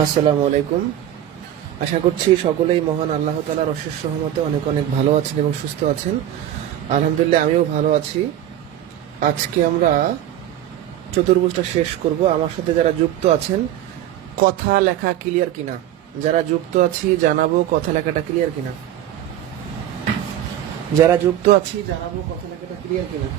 আসসালামু আলাইকুম। আশা করছি সকলেই মহান আল্লাহ তাআলার অশেষ রহমতে অনেক অনেক ভালো আছেন এবং সুস্থ আছেন। আলহামদুলিল্লাহ আমিও ভালো আছি। আজকে আমরা চতুর্ভুজটা শেষ করব। আমার সাথে যারা যুক্ত আছেন, কথা লেখা ক্লিয়ার কিনা? যারা যুক্ত আছি জানাবো কথা লেখাটা ক্লিয়ার কিনা। যারা যুক্ত আছি জানাবো কথা লেখাটা ক্লিয়ার কিনা।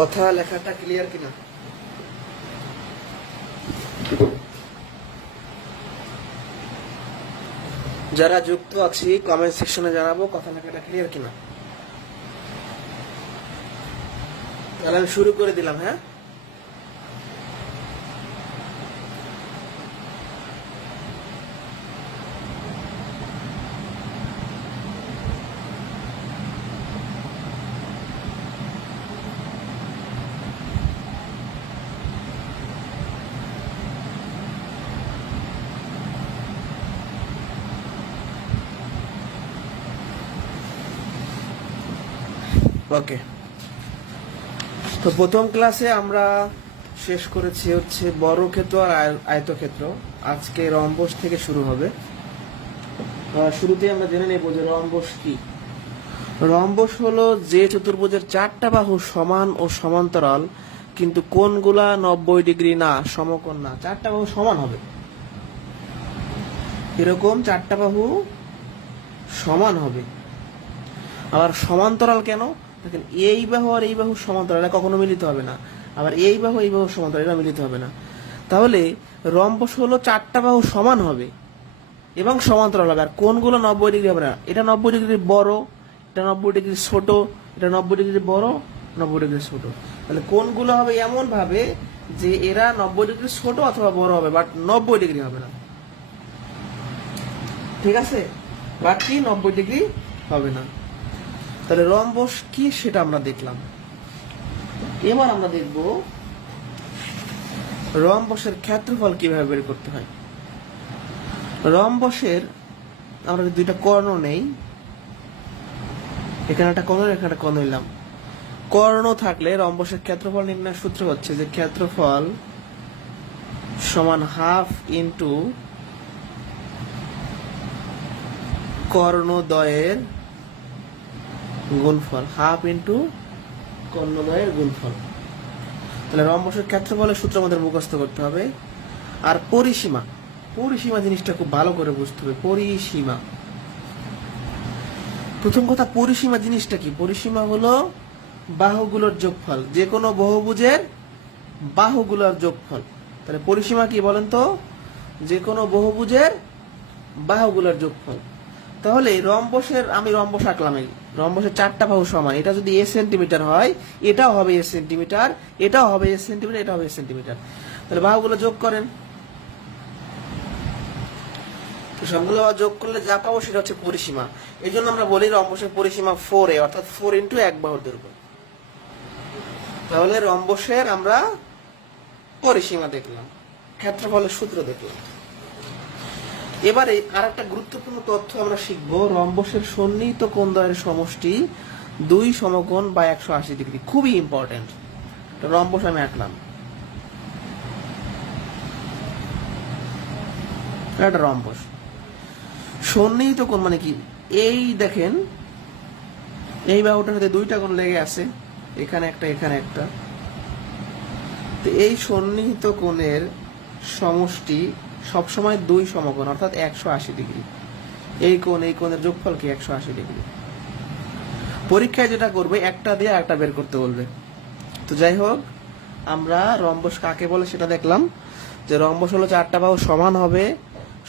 কথা লেখাটা ক্লিয়ার কিনা। যারা যুক্ত আছি কমেন্ট সেকশনে জানাবো কথা লেখাটা ক্লিয়ার কিনা। তাহলে আমি শুরু করে দিলাম। হ্যাঁ, ওকে। তো প্রথম ক্লাসে আমরা শেষ করেছি হচ্ছে বর্গক্ষেত্র আর আয়তক্ষেত্র। আজকে রম্বস থেকে শুরু হবে। শুরুতে আমরা জেনে নেব যে রম্বস কি। রম্বস হলো যে চতুর্ভুজের চারটা বাহু সমান ও সমান্তরাল, কিন্তু কোণগুলা 90 ডিগ্রি না, সমকোণ না। চারটা বাহু সমান হবে, এরকম চারটা বাহু সমান হবে। আবার সমান্তরাল কেন? দেখেন, এই বাহু আর এই বাহু সমান্তরাল, এটা কখনো মিলিত হবে না। আবার এই বাহু সমান্তরাল, এটা মিলিত হবে না। তাহলে রম্বস হলো চারটা বাহু সমান হবে এবং সমান্তরাল হবে, আর কোণগুলো 90 ডিগ্রি হবে না। এটা 90 ডিগ্রি বড়, এটা 90 ডিগ্রি ছোট, এটা 90 ডিগ্রি বড়, 90 ডিগ্রি ছোট। তাহলে কোণগুলো হবে এমন ভাবে যে এরা 90 ডিগ্রি ছোট অথবা বড় হবে, বাট 90 ডিগ্রি হবে না। ঠিক আছে, বাকি 90 ডিগ্রি হবে না। তাহলে রম্বস কি সেটা আমরা দেখলাম। এবার আমরা দেখব রম্বসের ক্ষেত্রফল কিভাবে বের করতে হয়। রম্বসের আমরা দুইটা কর্ণ নেই, এখানে একটা কর্ণ, এখানে একটা কর্ণ নিলাম। কর্ণ থাকলে রম্বসের ক্ষেত্রফল নির্ণয়ের সূত্র হচ্ছে যে ক্ষেত্রফল সমান হাফ ইন্টু কর্ণদ্বয়ের গুণফল, হাফ ইন্টু কর্ণদ্বয়ের গুণফল। তাহলে রম্বসের ক্ষেত্রফলের সূত্র আমাদের মুখস্থ করতে হবে। আর পরিসীমা, পরিসীমা জিনিসটা খুব ভালো করে বুঝতে হবে। পরিসীমা, প্রথম কথা, পরিসীমা জিনিসটা কি? পরিসীমা হলো বাহুগুলোর যোগফল, যে কোনো বহুভুজের বাহুগুলোর যোগফল। তাহলে পরিসীমা কি বলেন তো? যে কোনো বহুভুজের বাহুগুলোর যোগফল। তাহলে রম্বসের, আমি রম্বস আঁকলাম, এই রম্বসের চারটা বাহু সমান। এটা যদি এ সেন্টিমিটার হয়, এটাও হবে এ সেন্টিমিটার, এটাও হবে এ সেন্টিমিটার, এটাও হবে এ সেন্টিমিটার। তাহলে বাহুগুলো যোগ করেন, সবগুলো যোগ করলে যা পাবো সেটা হচ্ছে পরিসীমা। এই জন্য আমরা বলি রম্বসের পরিসীমা 4a, অর্থাৎ 4 ইন্টু 1 বাহুর দৈর্ঘ্য। তাহলে রম্বসের আমরা পরিসীমা দেখলাম, ক্ষেত্রফলের সূত্র দেখলাম। এবারে আর একটা গুরুত্বপূর্ণ তথ্য আমরা শিখব। রম্বসের সন্নিহিত কোণদ্বয়ের সমষ্টি 2 সমকোণ বা 180 ডিগ্রি। খুবই ইম্পর্টেন্ট। রম্বস আমি আঁকলাম, একটা রম্বস। সন্নিহিত কোণ মানে কি? এই দেখেন, এই বাহুটার সাথে দুইটা কোণ লেগে আছে, এখানে একটা, এখানে একটা। তো এই সন্নিহিত কোণের সমষ্টি সবসময় 2 সমকোণ, অর্থাৎ 180 ডিগ্রি। এই কোণের যোগফল কি? 180 ডিগ্রি। পরীক্ষায় যেটা করবে, একটা দিয়ে একটা বের করতে বলবে। তো যাই হোক, আমরা রম্বস কাকে বলে সেটা দেখলাম। যে রম্বস হলো চারটা বাহু সমান হবে,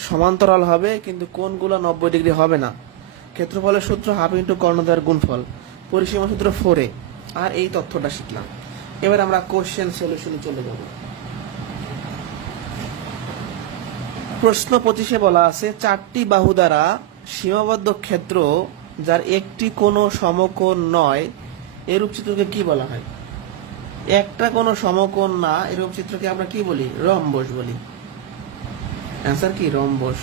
সমান্তরাল হবে, কিন্তু কোণগুলো 90 ডিগ্রি হবে না। ক্ষেত্রফলের সূত্র হাফ ইন্টু কর্ণদ্বয়ের গুণফল, পরিসীমা সূত্র 4a। আর এই তথ্যটা শিখলাম। এবার আমরা কোশ্চেন সলিউশনে চলে যাব। প্রশ্ন 25-এ বলা আছে, চারটি বাহু দ্বারা সীমাবদ্ধ ক্ষেত্র যার একটি কোনো সমকোণ নয় এরূপ চিত্রকে কি বলা হয়? একটা কোনো সমকোণ না এরূপ চিত্রকে আমরা কি বলি? রম্বস বলি। অ্যান্সার কি? Rhombus.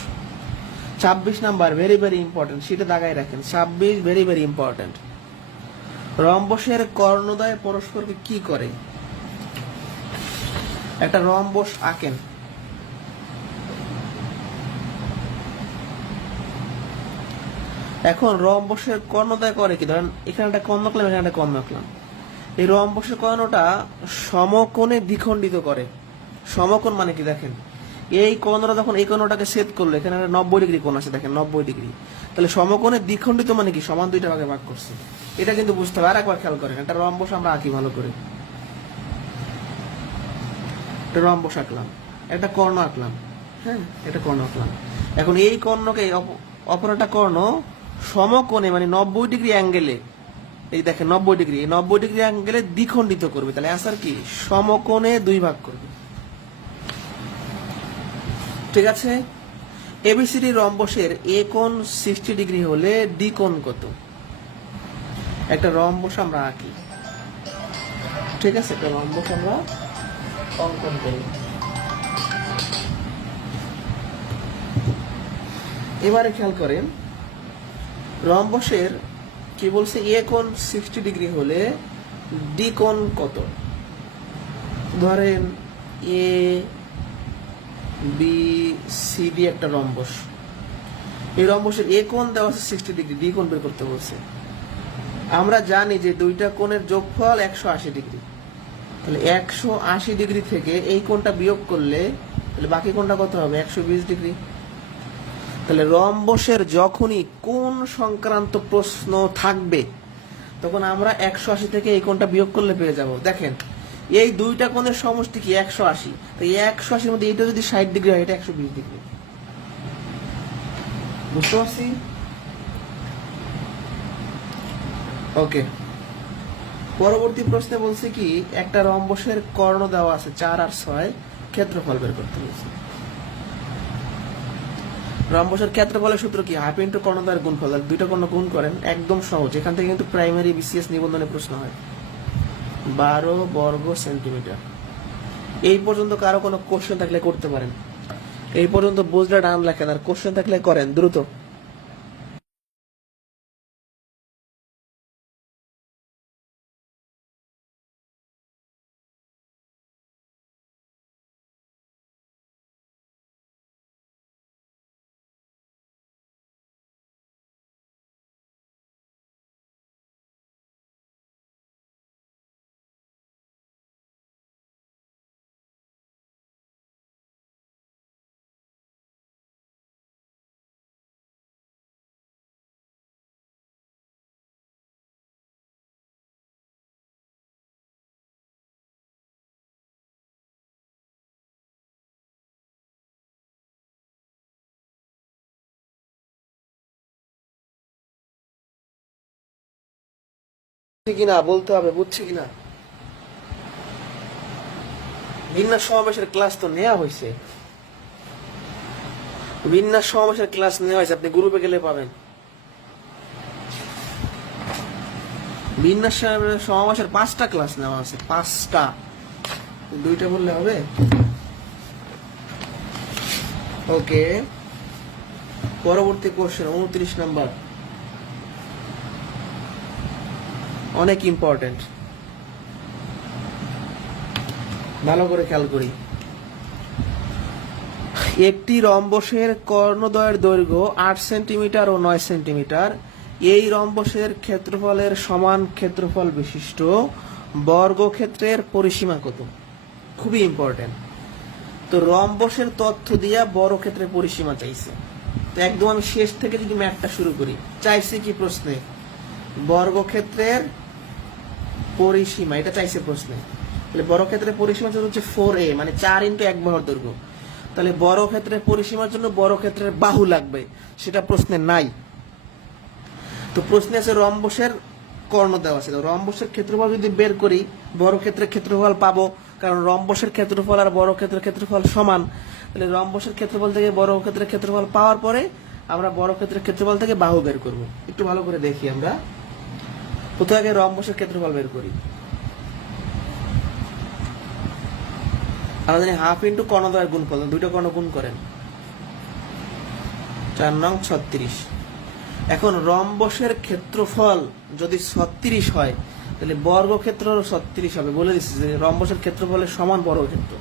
26 number, very very important, সেটা দাগায় রাখেন। 26 ভেরি ভেরি ইম্পর্টেন্ট। রম্বসের কর্ণদ্বয় পরস্পরকে কি করে? একটা রম্বস আঁকেন। এখন রম্বসের কর্ণদ্বয় করে কি? ধরেন এখানে একটা কর্ণ আঁকলাম, এখানে একটা কর্ণ আঁকলাম। এই রম্বসের কর্ণটা সমকোণে দ্বিখণ্ডিত করে। সমকোণ মানে কি? দেখেন এই কর্ণটা যখন এই কর্ণটাকে ছেদ করলো, এখানে 90 ডিগ্রি কোণ আছে, দেখেন 90 ডিগ্রি। তাহলে সমকোণে দ্বিখণ্ডিত মানে কি? সমান দুইটা ভাগে ভাগ করছে। এটা কিন্তু বুঝতে হবে। আর একবার খেয়াল করেন, একটা রম্বস আমরা আঁকি ভালো করে। একটা রম্বস আঁকলাম, একটা কর্ণ আঁকলাম, হ্যাঁ এটা কর্ণ আঁকলাম। এখন এই কর্ণকে অপর একটা কর্ণ সমকোণে মানে 90 ডিগ্রি অ্যাঙ্গেলে, এই দেখেন 90 ডিগ্রি, এই 90 ডিগ্রি অ্যাঙ্গেলে দ্বিখণ্ডিত করবে। তাহলে অ্যান্সার কি? সমকোণে দুই ভাগ করবে। ঠিক আছে। এবিসিডি রম্বসের এ কোণ 60 ডিগ্রি হলে ডি কোণ কত? একটা রম্বস আমরা আঁকি। ঠিক আছে, একটা রম্বস আমরা অঙ্কন করি। এবারে খেয়াল করেন, রম্বসের কি বলছে? এ কোণ 60 ডিগ্রি হলে ডি কোণ কত? ধরেন এ বি সি ডি একটা রম্বস। এই রম্বসের এ কোণ দেওয়া আছে 60 ডিগ্রি, ডি কোণ বের করতে বলছে। আমরা জানি যে দুইটা কোণের যোগফল 180 ডিগ্রি। তাহলে 180 ডিগ্রি থেকে এই কোণটা বিয়োগ করলে তাহলে বাকি কোণটা কত হবে? 120 ডিগ্রি। তাহলে রম্বসের যখনই কোণ সংক্রান্ত প্রশ্ন থাকবে তখন আমরা 180 থেকে এই কোণটা বিয়োগ করলে পেয়ে যাব। দেখেন এই দুইটা কোণের সমষ্টি কি? 180। তো এই 180 মধ্যে এটা যদি 60 ডিগ্রি হয়, এটা 120 ডিগ্রি। বুঝতে পারছি? ওকে। পরবর্তী প্রশ্নে বলছে কি, একটা রম্বসের কর্ণ দেওয়া আছে 4 আর 6, ক্ষেত্রফল বের করতে বলছে। রম্বসের ক্ষেত্রফলের সূত্র কি? হাফ ইন্টু কর্ণদ্বয়ের গুণফল। দুইটা কর্ণ গুণ করেন, একদম সহজ। এখান থেকে কিন্তু প্রাইমারি বিসিএস নিবন্ধনে প্রশ্ন হয়। 12 বর্গ সেন্টিমিটার। এই পর্যন্ত কারো কোনো কোশ্চেন থাকলে করতে পারেন। এই পর্যন্ত বুঝলে ডান লেখেন, আর কোশ্চেন থাকলে করেন দ্রুত। কিনা বলতে হবে, বুঝছি কিনা? বিন্যাস সমাবেশের ক্লাস তো নেওয়া হয়েছে, বিন্যাস সমাবেশের ক্লাস নেওয়া হয়েছে, আপনি গ্রুপে গেলে পাবেন। বিন্যাস সমাবেশের 5টা ক্লাস নেওয়া আছে, 5টা। 2টা বললে হবে? ওকে। পরবর্তী কোশ্চেন 29 নাম্বার, অনেক ইম্পর্টেন্ট, ভালো করে খেয়াল করি। একটি রম্বসের কর্ণদ্বয়ের দৈর্ঘ্য 8 সেন্টিমিটার ও 9 সেন্টিমিটার। এই রম্বসের ক্ষেত্রফলের সমান ক্ষেত্রফল বিশিষ্ট বর্গক্ষেত্রের পরিসীমা কত? খুবই ইম্পর্টেন্ট। তো রম্বসের তথ্য দিয়া বর্গক্ষেত্রের পরিসীমা চাইছে। তো একদম আমি শেষ থেকে যদি ম্যাথটা শুরু করি, চাইছে কি প্রশ্নে? বর্গক্ষেত্রের পরিসীমা, এটা চাইছে প্রশ্নে। তাহলে বর্গক্ষেত্রের পরিসীমা হচ্ছে 4a, মানে 4 × 1 বাহুর দৈর্ঘ্য। তাহলে বর্গক্ষেত্রের পরিসীমার জন্য বর্গক্ষেত্রের বাহু লাগবে, সেটা প্রশ্নে নাই। তো প্রশ্নে আছে রম্বসের কর্ণ দেওয়া আছে। রম্বসের ক্ষেত্রফল যদি বের করি, বর্গক্ষেত্রের ক্ষেত্রফল পাবো, কারণ রম্বসের ক্ষেত্রফল আর বর্গক্ষেত্রের ক্ষেত্রফল সমান। তাহলে রম্বসের ক্ষেত্রফল থেকে বর্গক্ষেত্রের ক্ষেত্রফল পাওয়ার পরে আমরা বর্গক্ষেত্রের ক্ষেত্রফল থেকে বাহু বের করব। একটু ভালো করে দেখি আমরা। প্রথমে আগে রম্বসের ক্ষেত্রফল বের করি। আমরা জানি হাফ ইন্টু কর্ণদ্বয়ের গুণফল, দুইটা কর্ণ গুণ করেন, 4 নং 36। এখন রম্বসের ক্ষেত্রফল যদি 36 হয় তাহলে বর্গক্ষেত্রেরও 36 হবে। বলে দিচ্ছি যে রম্বসের ক্ষেত্রফলের সমান বর্গক্ষেত্র।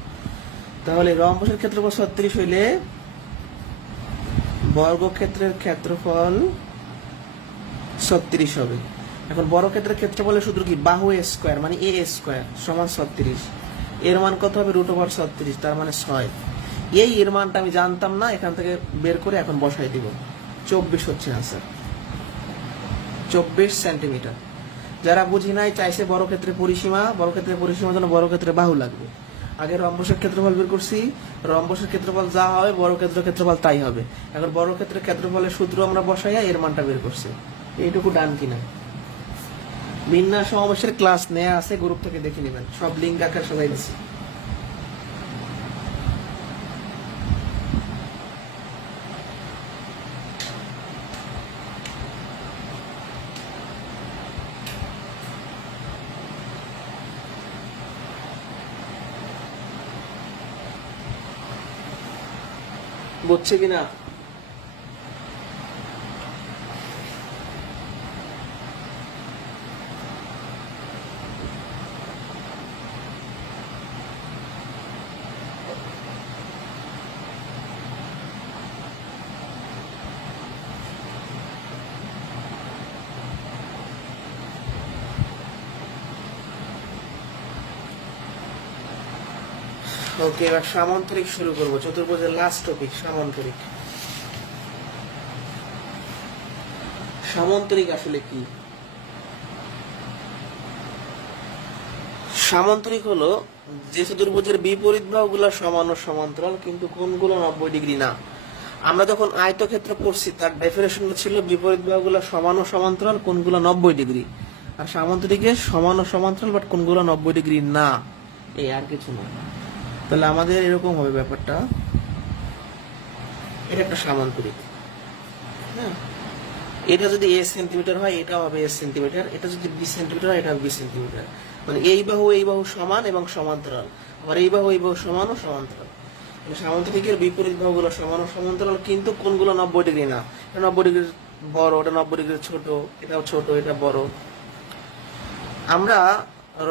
তাহলে রম্বসের ক্ষেত্রফল 36 হইলে বর্গক্ষেত্রের ক্ষেত্রফল 36 হবে। এখন বর্গক্ষেত্রের ক্ষেত্রফলের সূত্র কি? বাহু এ স্কয়ার মানে এ স্কয়ার সমান 36। এর মান কত হবে? √36, তার মানে 6। এই এর মানটা আমি জানতাম না, এখান থেকে বের করে এখন বসাই দিব। 24 হচ্ছে আনসার, 24 সেন্টিমিটার। যারা বুঝি নাই, চাইছে বর্গক্ষেত্রের পরিসীমা, বর্গক্ষেত্রের পরিসীমার জন্য বর্গক্ষেত্রের বাহু লাগবে। আগে রম্বসের ক্ষেত্রফল বের করছি, রম্বসের ক্ষেত্রফল যা হবে বর্গক্ষেত্রের ক্ষেত্রফল তাই হবে। এখন বর্গক্ষেত্রের ক্ষেত্রফলের সূত্র আমরা বসাইয়া এর মানটা বের করছি। এইটুকু ডান কিনা? বিন্যাস সমাবেশের ক্লাস নেওয়া আছে, গ্রুপ থেকে দেখে নেবেন, সব লিঙ্ক আকার সবাই দিচ্ছি। বুঝছে কিনা? ওকে, এবার সামান্তরিক শুরু করবো। চতুর্ভুজের লাস্ট টপিক সামান্তরিক। সামান্তরিক আসলে কি? সামান্তরিক হলো যে চতুর্ভুজের বিপরীত বাহুগুলো সমান ও সমান্তরাল কিন্তু কোণগুলো 90 ডিগ্রি না। আমরা যখন আয়তক্ষেত্র পড়ছি তার ডেফিনেশন ছিল বিপরীত বাহুগুলো সমান ও সমান্তরাল, কোণগুলো 90 ডিগ্রি। আর সামান্তরিকে সমান ও সমান্তরাল বাট কোণগুলো 90 ডিগ্রি না, এই আর কিছু না। তাহলে আমাদের এরকম হবে ব্যাপারটা। এটা একটা সামান্তরিক, হ্যাঁ। এটা যদি a সেন্টিমিটার হয় এটা হবে a সেন্টিমিটার, এটা যদি b সেন্টিমিটার হয় এটা হবে b সেন্টিমিটার। মানে এই বাহু সমান এবং সমান্তরাল, আবার এই বাহু সমান ও সমান্তরাল। মানে সামান্তরিকের বিপরীত বাহুগুলো সমান ও সমান্তরাল কিন্তু কোণগুলো 90 ডিগ্রি না। এটা 90 ডিগ্রি বড়, ওটা 90 ডিগ্রি ছোট, এটাও ছোট, এটা বড়। আমরা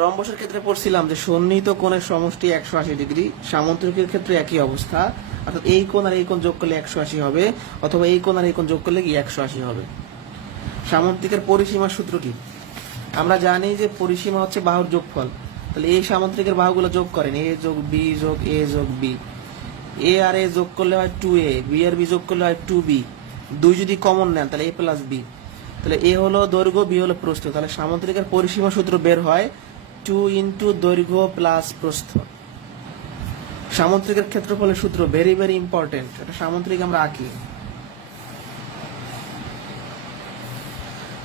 রম্বসের ক্ষেত্রে পড়ছিলাম যে সন্নিহিত কোণের সমষ্টি 180 ডিগ্রি। সামান্তরিকের ক্ষেত্রে একই অবস্থা, অর্থাৎ এই কোণ আর এই কোণ যোগ করলে 180 হবে, অথবা এই কোণ আর এই কোণ যোগ করলে কি 180 হবে। সামান্তরিকের পরিসীমার সূত্র কি? আমরা জানি যে পরিসীমা হচ্ছে বাহুর যোগফল। তাহলে এই সামান্তরিকের বাহুগুলো যোগ করেন, a যোগ b যোগ a যোগ b। a আর a যোগ করলে হয় 2a, b আর b যোগ করলে হয় 2b। 2 যদি কমন নেন তাহলে a প্লাস b। তাহলে a হলো দৈর্ঘ্য, b হলো প্রস্থ। তাহলে সামান্তরিকের পরিসীমা সূত্র বের হয় 2 ইন্টু দৈর্ঘ্য প্লাস প্রস্থ। সামান্তরিকের ক্ষেত্রফলের সূত্র ভেরি ভেরি ইম্পর্টেন্ট। এটা সামান্তরিক আমরা আঁকি,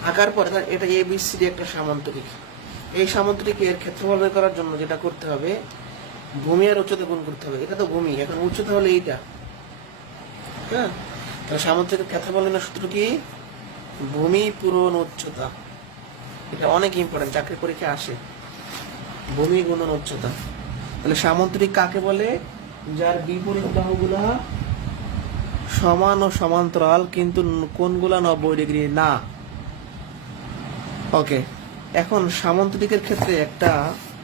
আঁকার পরে এটা ABCD একটা সামান্তরিক। এই সামান্তরিকের ক্ষেত্রফল বের করার জন্য যেটা করতে হবে, ভূমি আর উচ্চতা গুণ করতে হবে। এটা তো ভূমি, এখন উচ্চতা হলো এইটা, হ্যাঁ। তাহলে সামান্তরিকের ক্ষেত্রফলের সূত্র কি? ভূমি পূরণ উচ্চতা। এটা অনেক ইম্পর্টেন্ট, চাকরি পরীক্ষায় আসে, ভূমি গুণন উচ্চতা। তাহলে সামান্তরিক কাকে বলে? যার বিপরীত বাহুগুলা সমান ও সমান্তরাল কিন্তু কোণগুলা 90 ডিগ্রি না। ওকে, এখন সামান্তরিকের ক্ষেত্রে একটা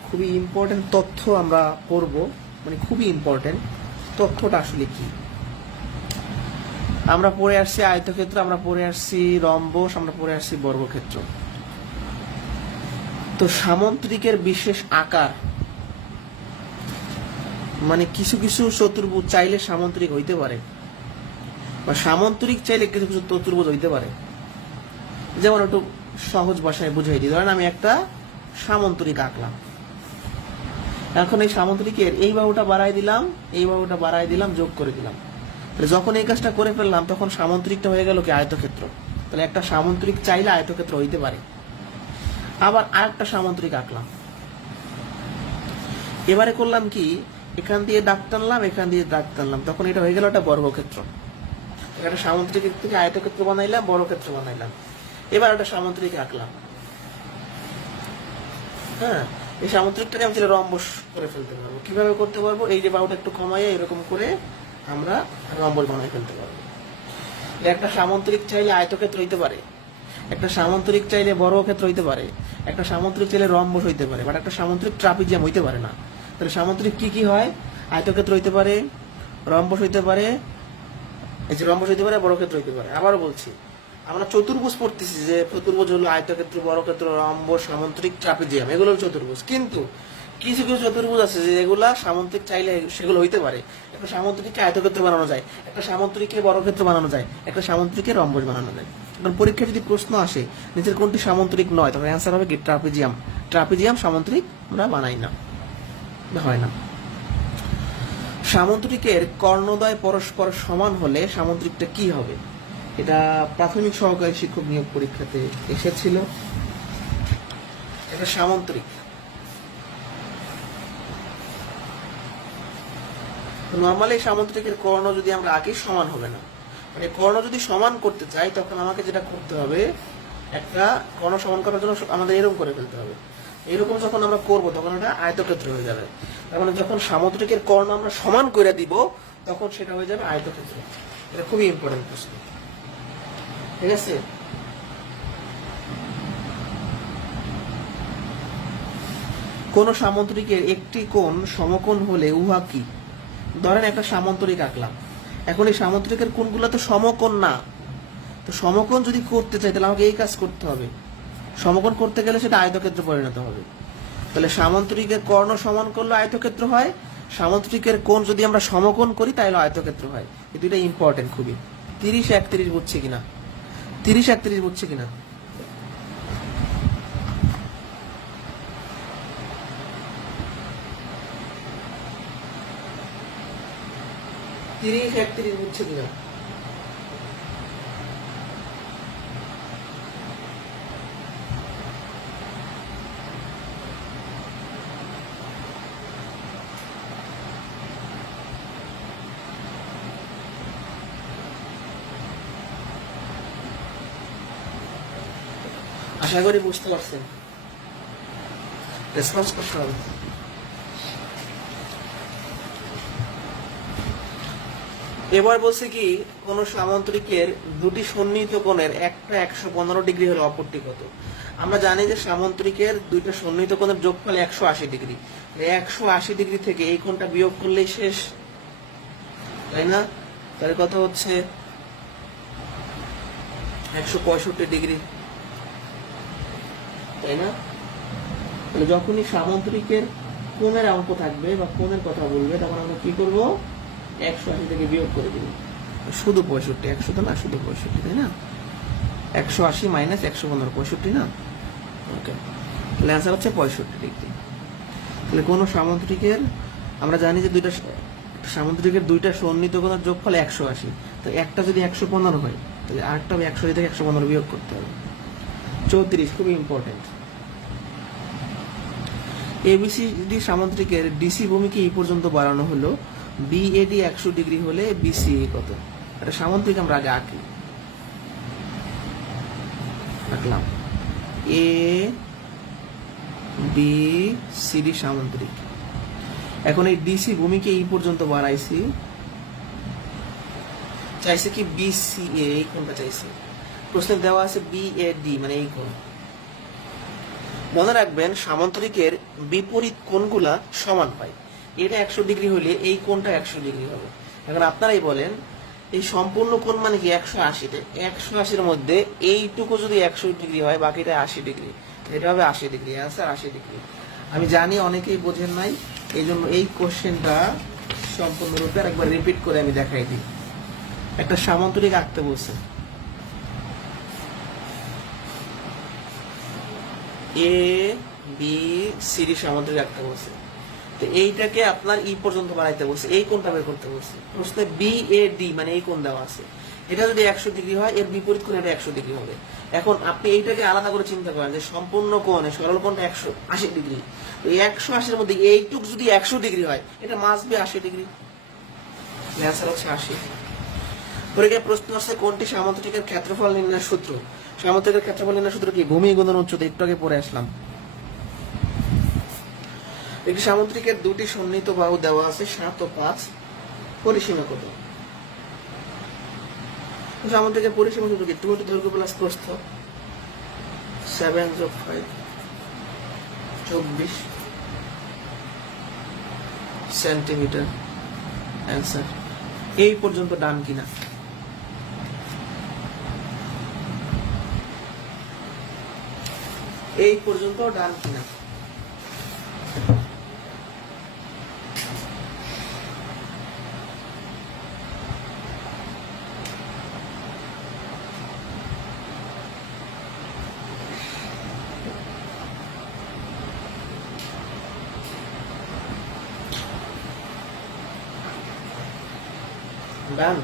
খুবই ইম্পর্টেন্ট তথ্য আমরা পড়ব, মানে খুবই ইম্পর্টেন্ট। তথ্যটা আসলে কি? আমরা পড়ে আসছি আয়তক্ষেত্র, আমরা পড়ে আসছি রম্বস, আমরা পড়ে আসছি বর্গক্ষেত্র। তো সামান্তরিকের বিশেষ আকার, মানে কিছু কিছু চতুর্ভুজ চাইলে সামান্তরিক হইতে পারে, বা সামান্তরিক চাইলে কিছু কিছু চতুর্ভুজ হইতে পারে। যেমন একটু সহজ ভাষায় বুঝাই দিই। ধরেন আমি একটা সামান্তরিক আঁকলাম, এখন এই সামান্তরিকের এই বাহুটা বাড়াই দিলাম, এই বাহুটা বাড়াই দিলাম, যোগ করে দিলাম। তাহলে যখন এই কাজটা করে ফেললাম তখন সামান্তরিকটা হয়ে গেল কি? আয়তক্ষেত্র। তাহলে একটা সামান্তরিক চাইলে আয়তক্ষেত্র হইতে পারে। আবার আরেকটা সামান্তরিক আঁকলাম, এবারে করলাম কি? এখান দিয়ে দাগ টানলাম, এখান দিয়ে দাগ টানলাম, তখন এটা হয়ে গেল একটা বর্গক্ষেত্র। একটা সামুদ্রিক থেকে আয়তক্ষেত্র বানাইলাম, বর্গক্ষেত্র বানাইলাম। এবার একটা সামুদ্রিক আঁকলাম। হ্যাঁ, এই সামুদ্রিকটাকে আমি রম্বস করে ফেলতে পারবো। কিভাবে করতে পারবো? এই যে বাহুটা একটু কমাইয়া এরকম করে আমরা রম্বস বানাই ফেলতে পারবো। একটা সামুদ্রিক চাইলে আয়তক্ষেত্র হইতে পারে, একটা সামুদ্রিক চাইলে বর্গক্ষেত্র হইতে পারে, একটা সামুদ্রিক চাইলে রম্বস হইতে পারে, বাট একটা সামুদ্রিক ট্রাপিজিয়াম হইতে পারে না। তাহলে সামুদ্রিক কি কি হয়? আয়তক্ষেত্র হইতে পারে, রম্বস হইতে পারে, এই যে রম্বস হইতে পারে, বর্গক্ষেত্র হইতে পারে। আবারও বলছি, আমরা চতুর্ভুজ পড়তেছি যে চতুর্ভুজ হলো আয়তক্ষেত্র, বর্গক্ষেত্র, রম্বস, সামুদ্রিক, ট্রাপিজিয়াম, এগুলো চতুর্ভুজ। কিন্তু কিছু কিছু চতুর্ভুজ আছে যে এগুলা সামুদ্রিক চাইলে সেগুলো হইতে পারে। একটা সামুদ্রিককে আয়তক্ষেত্র বানানো যায়, একটা সামুদ্রিককে বর্গক্ষেত্র বানানো যায়, একটা সামুদ্রিককে রম্বস বানানো যায়। কারণ পরীক্ষায় যদি প্রশ্ন আসে নিচের কোনটি সামুদ্রিক নয়, তখন অ্যান্সার হবে কি ট্রাপিজিয়াম। ট্রাপিজিয়াম সামুদ্রিক আমরা বানাই না, হয় না। সামুদ্রিকের কর্ণদ্বয় পরস্পর সমান হলে সামুদ্রিকটা কি হবে? এটা প্রাথমিক সহকারী শিক্ষক নিয়োগ পরীক্ষাতে এসেছিল। এটা সামুদ্রিক। নর্মালি সামুদ্রিকের কর্ণ যদি আমরা আঁকি সমান হবে না, মানে কর্ণ যদি সমান করতে চাই তখন আমাকে যেটা করতে হবে, একটা কর্ণ সমান করার জন্য আমাদের এরকম করে ফেলতে হবে। এরকম যখন আমরা করব তখন এটা আয়তক্ষেত্র হয়ে যাবে। তার মানে যখন সামুদ্রিকের কর্ণ আমরা সমান করে দিব তখন সেটা হয়ে যাবে আয়তক্ষেত্র। এটা খুবই ইম্পর্টেন্ট প্রশ্ন, ঠিক আছে? কোন সামুদ্রিকের একটি কোণ সমকোণ হলে উহা কি? ধরেন একটা সামুদ্রিক আঁকলাম, এখন এই সামুদ্রিকের কোণগুলো তো সমকোণ না। তো সমকোণ যদি করতে চাই তাহলে আমাকে এই কাজ করতে হবে। সমকোণ করতে গেলে সেটা আয়তক্ষেত্রে পরিণত হবে। তাহলে সামুদ্রিকের কর্ণ সমান করলে আয়তক্ষেত্র হয়, সামুদ্রিকের কোণ যদি আমরা সমকোণ করি তাহলে আয়তক্ষেত্র হয়। এই দুইটা ইম্পর্টেন্ট খুবই। 30-31 বুঝছে কিনা? 30-31 বুঝছে কিনা? বুঝছে কিনা? আশা করি বুঝতে পারছেন। রেসপন্স করতে হবে। এবার বলছে কি, কোন সামুদ্রিকের দুটি সন্নিহিত কোণের একটা 115 ডিগ্রি হলে অপরটি কত? আমরা জানি যে সামুদ্রিকের দুইটা সন্নিহিত কোণের যোগফল 180 ডিগ্রি। 180 ডিগ্রি থেকে এই কোণটা বিয়োগ করলেই শেষ, তাই না? তাহলে কত হচ্ছে? 165 ডিগ্রি, তাই না? তাহলে যখনই সামুদ্রিকের কোণের অঙ্ক থাকবে বা কোণের কথা বলবে তখন আমরা কি করব? 180 থেকে বিয়োগ করে দিব। শুধু 65, 100 তো না, শুধু 65, তাই না? 180 মাইনাস 115, 65 না? ওকে, তাহলে অ্যান্সার হচ্ছে 65 ডিগ্রি। তাহলে কোন সামুদ্রিকের, আমরা জানি যে সামুদ্রিকের দুইটা সন্নিহিত কোণের যোগফল 180, তো একটা যদি 115 হয় তাহলে আরেকটা 180 থেকে 115 বিয়োগ করতে হবে। 34 খুবই ইম্পর্টেন্ট। এবিসিডি সামুদ্রিকের ডিসি ভূমিকে এই পর্যন্ত বাড়ানো হলো, বিএডি 100 ডিগ্রি হলে বিসিএ কত? এটা সামুদ্রিক আমরা আগে আঁকলাম। এ বি সিডি সামুদ্রিক। এখন এই ডিসি ভূমিকে এই পর্যন্ত বাড়াইছি, চাইছে কি বিসিএ, এই কোণটা চাইছে। প্রশ্নে দেওয়া আছে বিএডি মানে এই কোণ। মনে রাখবেন সামুদ্রিকের বিপরীত কোণগুলা সমান পায়। এটা 100 ডিগ্রি হলে এই কোণটা 100 ডিগ্রি হবে। এখন আপনারাই বলেন এই সম্পূর্ণ কোণ মানে কি? 180। 180-এর মধ্যে এইটুকু যদি 100 ডিগ্রি হয় বাকিটা 80 ডিগ্রি, এটা হবে 80 ডিগ্রি। Answer 80 degree. আমি জানি অনেকেই বোঝেন নাই, এই জন্য এই কোশ্চেনটা সম্পূর্ণরূপে আরেকবার রিপিট করে আমি দেখাই দিই। একটা সামুদ্রিক আঁকতে বলছে, এ বি সিডি সামুদ্রিক আঁকতে বলছে, তো এইটাকে আপনার ই পর্যন্ত বাড়াইতে বলছে, এই কোণটা বের করতে বলছে। প্রশ্নে বি এ ডি মানে এই কোণ দেওয়া আছে, এটা যদি 100 ডিগ্রি হয় এর বিপরীত কোণ এটা 100 ডিগ্রি হবে। এখন আপনি এইটাকে আলাদা করে চিন্তা করেন যে সম্পূর্ণ কোণে সরল কোণটা 180 ডিগ্রি, তো 180-এর মধ্যে এইটুক যদি 100 ডিগ্রি হয় এটা মাস্ট বি 80 ডিগ্রি। অ্যান্সার হচ্ছে 80। পরীক্ষায় প্রশ্ন আসছে কোনটি সামান্তরিকের ক্ষেত্রফল নির্ণয়ের সূত্র। সামান্তরিকের ক্ষেত্রফল নির্ণয়ের সূত্র কি? ভূমি গুণন উচ্চতা, একটু আগে পড়ে আসলাম। একটি সামান্তরিকের দুটি সন্নিহিত বাহু দেওয়া আছে 7 ও 5, পরিসীমা কত? সামান্তরিকের পরিসীমা সূত্র কি? 2 দৈর্ঘ্য প্লাস প্রস্থ, 7 যোগ 5 24 সেন্টিমিটার। অ্যান্সার। এই পর্যন্ত ডান কিনা? এই পর্যন্ত ডান কিনা? ডান।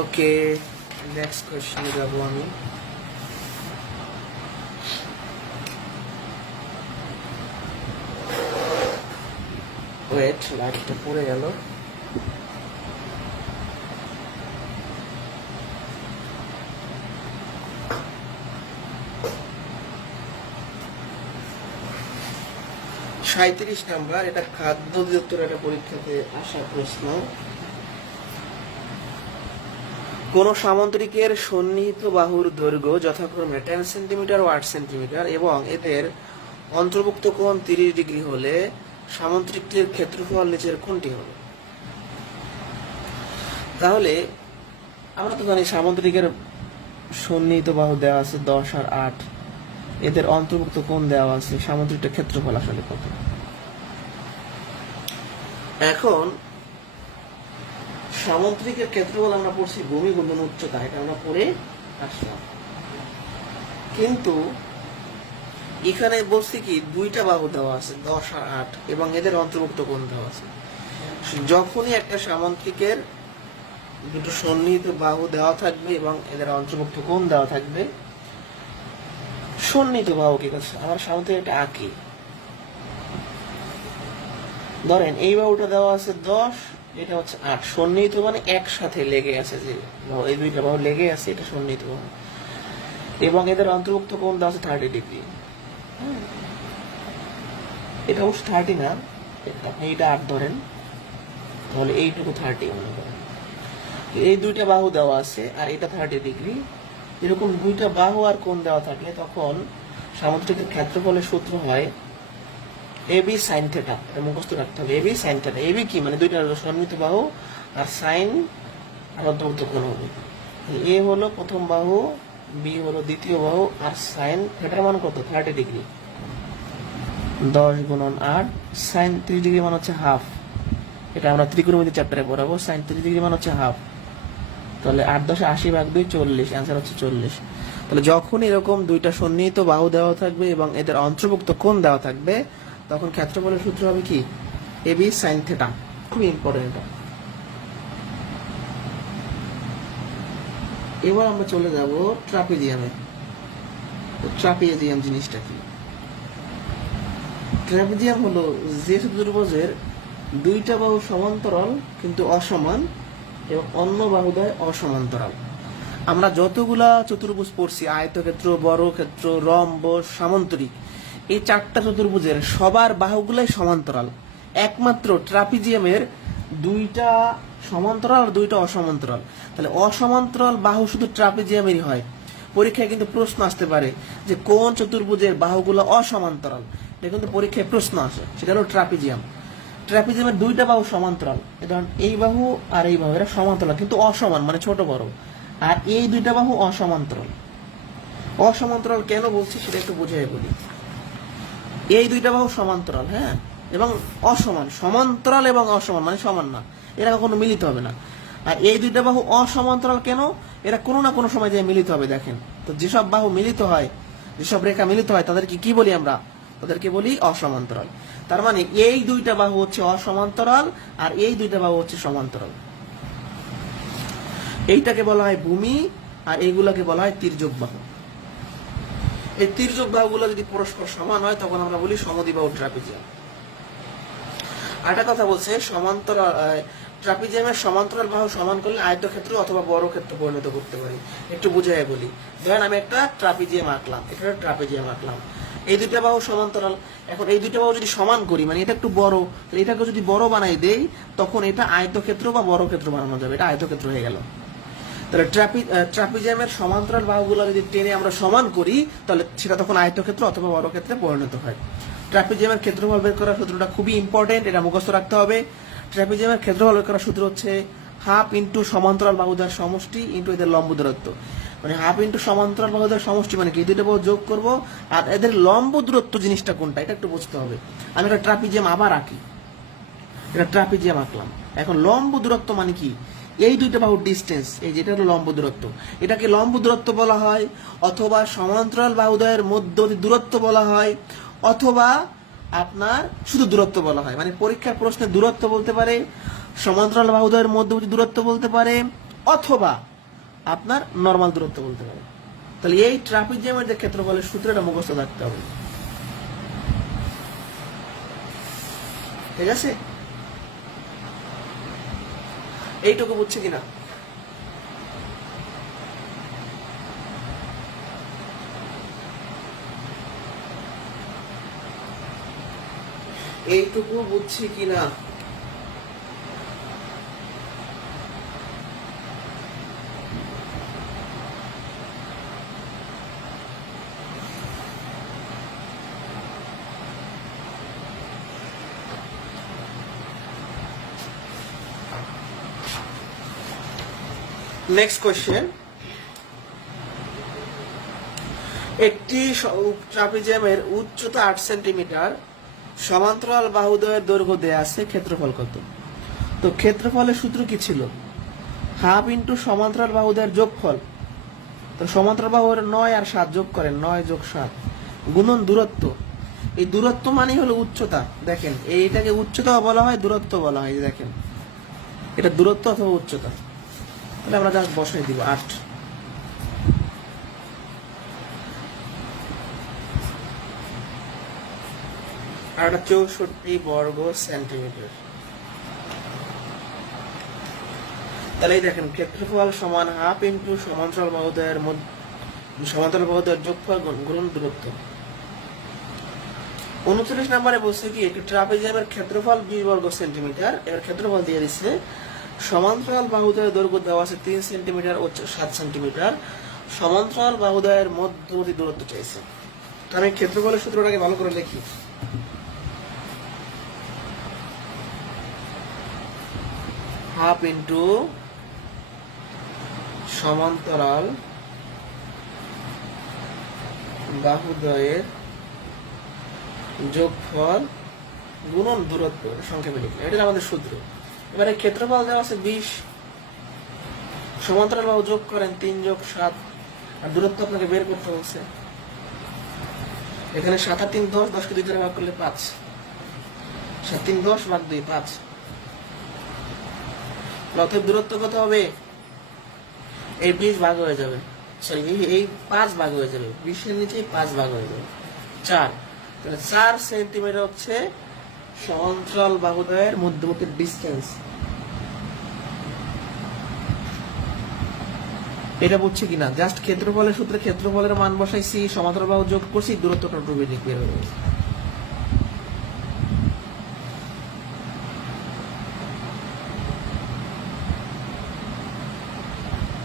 ওকে, নেক্সট কোশ্চেনে যাবো আমি। ওয়েট, লাইটটা পড়ে গেল। সাঁইত্রিশ নাম্বার, এটা খাদ্য অধিদপ্তর একটা পরীক্ষাতে আসা প্রশ্ন। কোন সামান্তরিকের সন্নিহিত বাহুর দৈর্ঘ্য যথাক্রমে 10 সেন্টিমিটার ও 8 সেন্টিমিটার এবং এদের অন্তর্ভুক্ত কোণ 30 ডিগ্রি হলে সামান্তরিকটির ক্ষেত্রফল নিচের কোনটি হবে? তাহলে আমরা তো জানি সামান্তরিকের সন্নিহিত বাহু দেওয়া আছে 10 আর 8, এদের অন্তর্ভুক্ত কোণ দেওয়া আছে, সামান্তরিকটির ক্ষেত্রফল আসলে কত? এখন সামান্তরিকের ক্ষেত্রফল আমরা পড়ছি ভূমি গুণন উচ্চতা, এটা আমরা পড়ে আসলাম। কিন্তু এখানে বলছি কি দুইটা বাহু দেওয়া আছে 10 আর 8 এবং এদের অন্তর্ভুক্ত কোণ দেওয়া আছে। যখনই একটা সামান্তরিকের দুটো সন্নিহিত বাহু দেওয়া থাকবে এবং এদের অন্তর্ভুক্ত কোণ দেওয়া থাকবে, সন্নিহিত বাহু কি করছে, আমার সামান্তরিক একটা আঁকি। ধরেন এই বাহুটা দেওয়া আছে 10, এটা হচ্ছে 8, সন্নিহিত মানে একসাথে লেগে আছে, যে এই দুইটা বাহু লেগে আছে, এটা সন্নিহিত বাহু। এবং এদের অন্তর্ভুক্ত কোণ দেওয়া আছে 30 ডিগ্রি। এটা অবশ্য 30 না, আপনি এটা 8 ধরেন, তাহলে এইটুকু 30 মনে করেন। এই দুইটা বাহু দেওয়া আছে আর এটা 30 ডিগ্রি। এরকম দুইটা বাহু আর কোণ দেওয়া থাকলে তখন সামান্তরিকের ক্ষেত্রফলের সূত্র হয় এবি সাইন থেটা। এটা মুখস্থ রাখতে হবে, এবি সাইন থেটা। এবি কি মানে দুইটা সন্নিহিত বাহু, আর সাইন আর অন্তর্ভুক্ত কোণ হবে। এ হলো প্রথম বাহু, বি হলো দ্বিতীয় বাহু, আর সাইন থেটার মান কত? 30 ডিগ্রি। 10 গুণন 8, সাইন 30 ডিগ্রি মান হচ্ছে হাফ। এটা আমরা ত্রিকোণমিতি চ্যাপ্টারে পড়াবো। সাইন 30 ডিগ্রি মান হচ্ছে হাফ। তাহলে 8 10 80 ভাগ 2 40, অ্যান্সার হচ্ছে 40। তাহলে যখন এরকম দুইটা সন্নিহিত বাহু দেওয়া থাকবে এবং এদের অন্তর্ভুক্ত কোণ দেওয়া থাকবে, তখন ক্ষেত্রফলের সূত্র হবে কি? AB sine theta. খুবই ইম্পর্টেন্ট এটা। এবার আমরা চলে যাব ট্রাপিজিয়ামে। ট্রাপিজিয়াম জিনিসটা কি? ট্রাপিজিয়াম হলো যে চতুর্ভুজের দুইটা বাহু সমান্তরাল কিন্তু অসমান এবং অন্য বাহুদ্বয় অসমান্তরাল। আমরা যতগুলা চতুর্ভুজ পড়ছি, আয়তক্ষেত্র, বর্গক্ষেত্র, রম্বস, সামান্তরিক, এই 4টা চতুর্ভুজের সবার বাহুগুলাই সমান্তরাল। একমাত্র ট্রাপিজিয়ামের দুইটা সমান্তরাল আর দুইটা অসমান্তরাল। তাহলে অসমান্তরাল বাহু শুধু ট্রাপিজিয়ামেরই হয়। পরীক্ষায় কিন্তু প্রশ্ন আসতে পারে যে কোন চতুর্ভুজের বাহুগুলো অসমান্তরাল, এটা কিন্তু পরীক্ষায় প্রশ্ন আসে, সেটা হলো ট্রাপিজিয়াম। ট্রাপিজিয়ামের দুইটা বাহু সমান্তরাল, ধরুন এই বাহু আর এই বাহু, এরা সমান্তরাল কিন্তু অসমান, মানে ছোট বড়। আর এই দুইটা বাহু অসমান্তরাল। অসমান্তরাল কেন বলছি সেটা একটু বুঝিয়ে বলি। এই দুইটা বাহু সমান্তরাল, হ্যাঁ, এবং অসমান। সমান্তরাল এবং অসমান মানে সমান না, এরা কখনো মিলিত হবে না। আর এই দুইটা বাহু অসমান্তরাল কেন? এরা কোনো না কোনো সময় যায় মিলিত হবে। দেখেন তো, যেসব বাহু মিলিত হয়, যেসব রেখা মিলিত হয়, তাদেরকে কি বলি আমরা? তাদেরকে বলি অসমান্তরাল। তার মানে এই দুইটা বাহু হচ্ছে অসমান্তরাল আর এই দুইটা বাহু হচ্ছে সমান্তরাল। এইটাকে বলা হয় ভূমি, আর এইগুলাকে বলা হয় তির্যক বাহু। এই তির্যক বাহুগুলো যদি পরস্পর সমান হয় তখন আমরা বলি সমদ্বিবাহু ট্রাপিজিয়াম। আরেকটা কথা বলছে, সমান্তরাল ট্রাপিজিয়ামের সমান্তরাল বাহু সমান করলে আয়তক্ষেত্র অথবা বর্গক্ষেত্র পরিণত করতে পারি। একটু বুঝাই বলি, ধরেন আমি একটা ট্রাপিজিয়াম আঁকলাম, এটা ট্রাপিজিয়াম আঁকলাম, এই দুইটা বাহু সমান্তরাল। এখন এই দুইটা বাহু যদি সমান করি, মানে এটা একটু বড়, এটাকে যদি বড় বানাই দেই তখন এটা আয়তক্ষেত্র বা বর্গক্ষেত্র বানানো যাবে, এটা আয়তক্ষেত্র হয়ে গেল। তাহলে ট্রাপিজিয়ামের সমান্তরাল বাহুগুলো যদি টেনে আমরা সমান করি তাহলে সেটা তখন আয়তক্ষেত্র অথবা বর্গক্ষেত্রে পরিণত হয়। ট্রাপিজিয়ামের ক্ষেত্রফল বের করার সূত্রটা খুবই ইম্পর্টেন্ট, এটা মুখস্থ রাখতে হবে। ট্রাপিজিয়ামের ক্ষেত্রফল বের করার সূত্র হচ্ছে হাফ ইন্টু সমান্তরাল বাহুদের সমষ্টি ইন্টু এদের লম্ব দূরত্ব। মানে হাফ ইন্টু সমান্তরাল বাহুদের সমষ্টি মানে কি, দুইটা বাহু যোগ করব, আর এদের লম্ব দূরত্ব জিনিসটা কোনটা এটা একটু বুঝতে হবে। আমি একটা ট্রাপিজিয়াম আবার আঁকি, এটা ট্রাপিজিয়াম আঁকলাম। এখন লম্ব দূরত্ব মানে কি, এই দুইটা বাহুর ডিস্টেন্স, এই যেটা হলো লম্ব দূরত্ব, এটাকে লম্ব দূরত্ব বলা হয়, অথবা সমান্তরাল বাহুদ্বয়ের মধ্যবর্তী দূরত্ব বলা হয়, অথবা আপনার শুধু দূরত্ব বলা হয়। মানে পরীক্ষার প্রশ্নে দূরত্ব বলতে পারে, সমান্তরাল বাহুদ্বয়ের মধ্যবর্তী দূরত্ব বলতে পারে, অথবা আপনার নরমাল দূরত্ব বলতে পারে। তাহলে এই ট্রাপিজিয়ামের যে ক্ষেত্রফলের সূত্রটা মুখস্থ রাখতে হবে, ঠিক আছে? এইটুকু বুঝছে কিনা? এইটুকু বুঝছি কিনা? নেক্সট কোয়েশ্চেন, একটি ট্রাপিজিয়ামের উচ্চতা 8 সেন্টিমিটার, সমান্তরাল বাহুদ্বয়ের দৈর্ঘ্য দেয়া আছে, ক্ষেত্রফল কত? তো ক্ষেত্রফলের সূত্র কি ছিল? হাফ ইন্টু সমান্তরাল বাহুদ্বয়ের যোগফল। তো সমান্তরাল বাহুর 9 আর 7 যোগ করেন, 9 যোগ 7 গুণন দূরত্ব। এই দূরত্ব মানে হলো উচ্চতা। দেখেন এইটাকে উচ্চতা বলা হয়, দূরত্ব বলা হয়। দেখেন এটা দূরত্ব অথবা উচ্চতা। তাহলে আমরা জাস্ট বসাই দিব 8, আর এটা 64 বর্গ সেন্টিমিটার। তাহলে দেখেন ক্ষেত্রফল সমান হাফ ইন্টু সমান্তরাল বাহুদ্বয়ের যোগফল গুণন দূরত্ব। 39 নম্বরে বলছে কি, একটি ট্রাপিজিয়ামের ক্ষেত্রফল 20 বর্গ সেন্টিমিটার, এর ক্ষেত্রফল দিয়ে দিচ্ছে, সমান্তরাল বাহুদ্বয়ের দৈর্ঘ্য দেওয়া আছে 3 সেন্টিমিটার ও 7 সেন্টিমিটার, সমান্তরাল বাহুদ্বয়ের মধ্যবর্তী দূরত্ব চাইছে। আমি ক্ষেত্রফলের সূত্রটাকে ভালো করে লিখি। হাফ ইন্টু সমান্তরাল বাহুদ্বয়ের যোগফল গুণন দূরত্ব, সংক্ষেপে লিখলাম, এটা আমাদের সূত্র। এবারে ক্ষেত্রফল দেওয়া আছে 20, সমান্তরাল বাহু যোগ করেন 3 যোগ 7, আর দূরত্ব আপনাকে বের করতে বলছে। এখানে 7 আর 3 10, 10 কে 2 দ্বারা ভাগ করলে 5, 7 3 10 ভাগ 2 5। অতএব দূরত্ব কত হবে? এই 20 ভাগ হয়ে যাবে, সরি এই 5 ভাগ হয়ে যাবে, 20 এর নিচে 5 ভাগ হয়ে যাবে 4। তাহলে 4 সেন্টিমিটার হচ্ছে সমান্তরাল বাহুদ্বয়ের মধ্যবর্তী ডিসটেন্স। এটা বুঝছে কিনা? জাস্ট ক্ষেত্রফলের সূত্রে ক্ষেত্রফলের মান বসাইছি, সমান্তরাল বাহু যোগ করছি, দূরত্বটা বের হয়ে গেছে।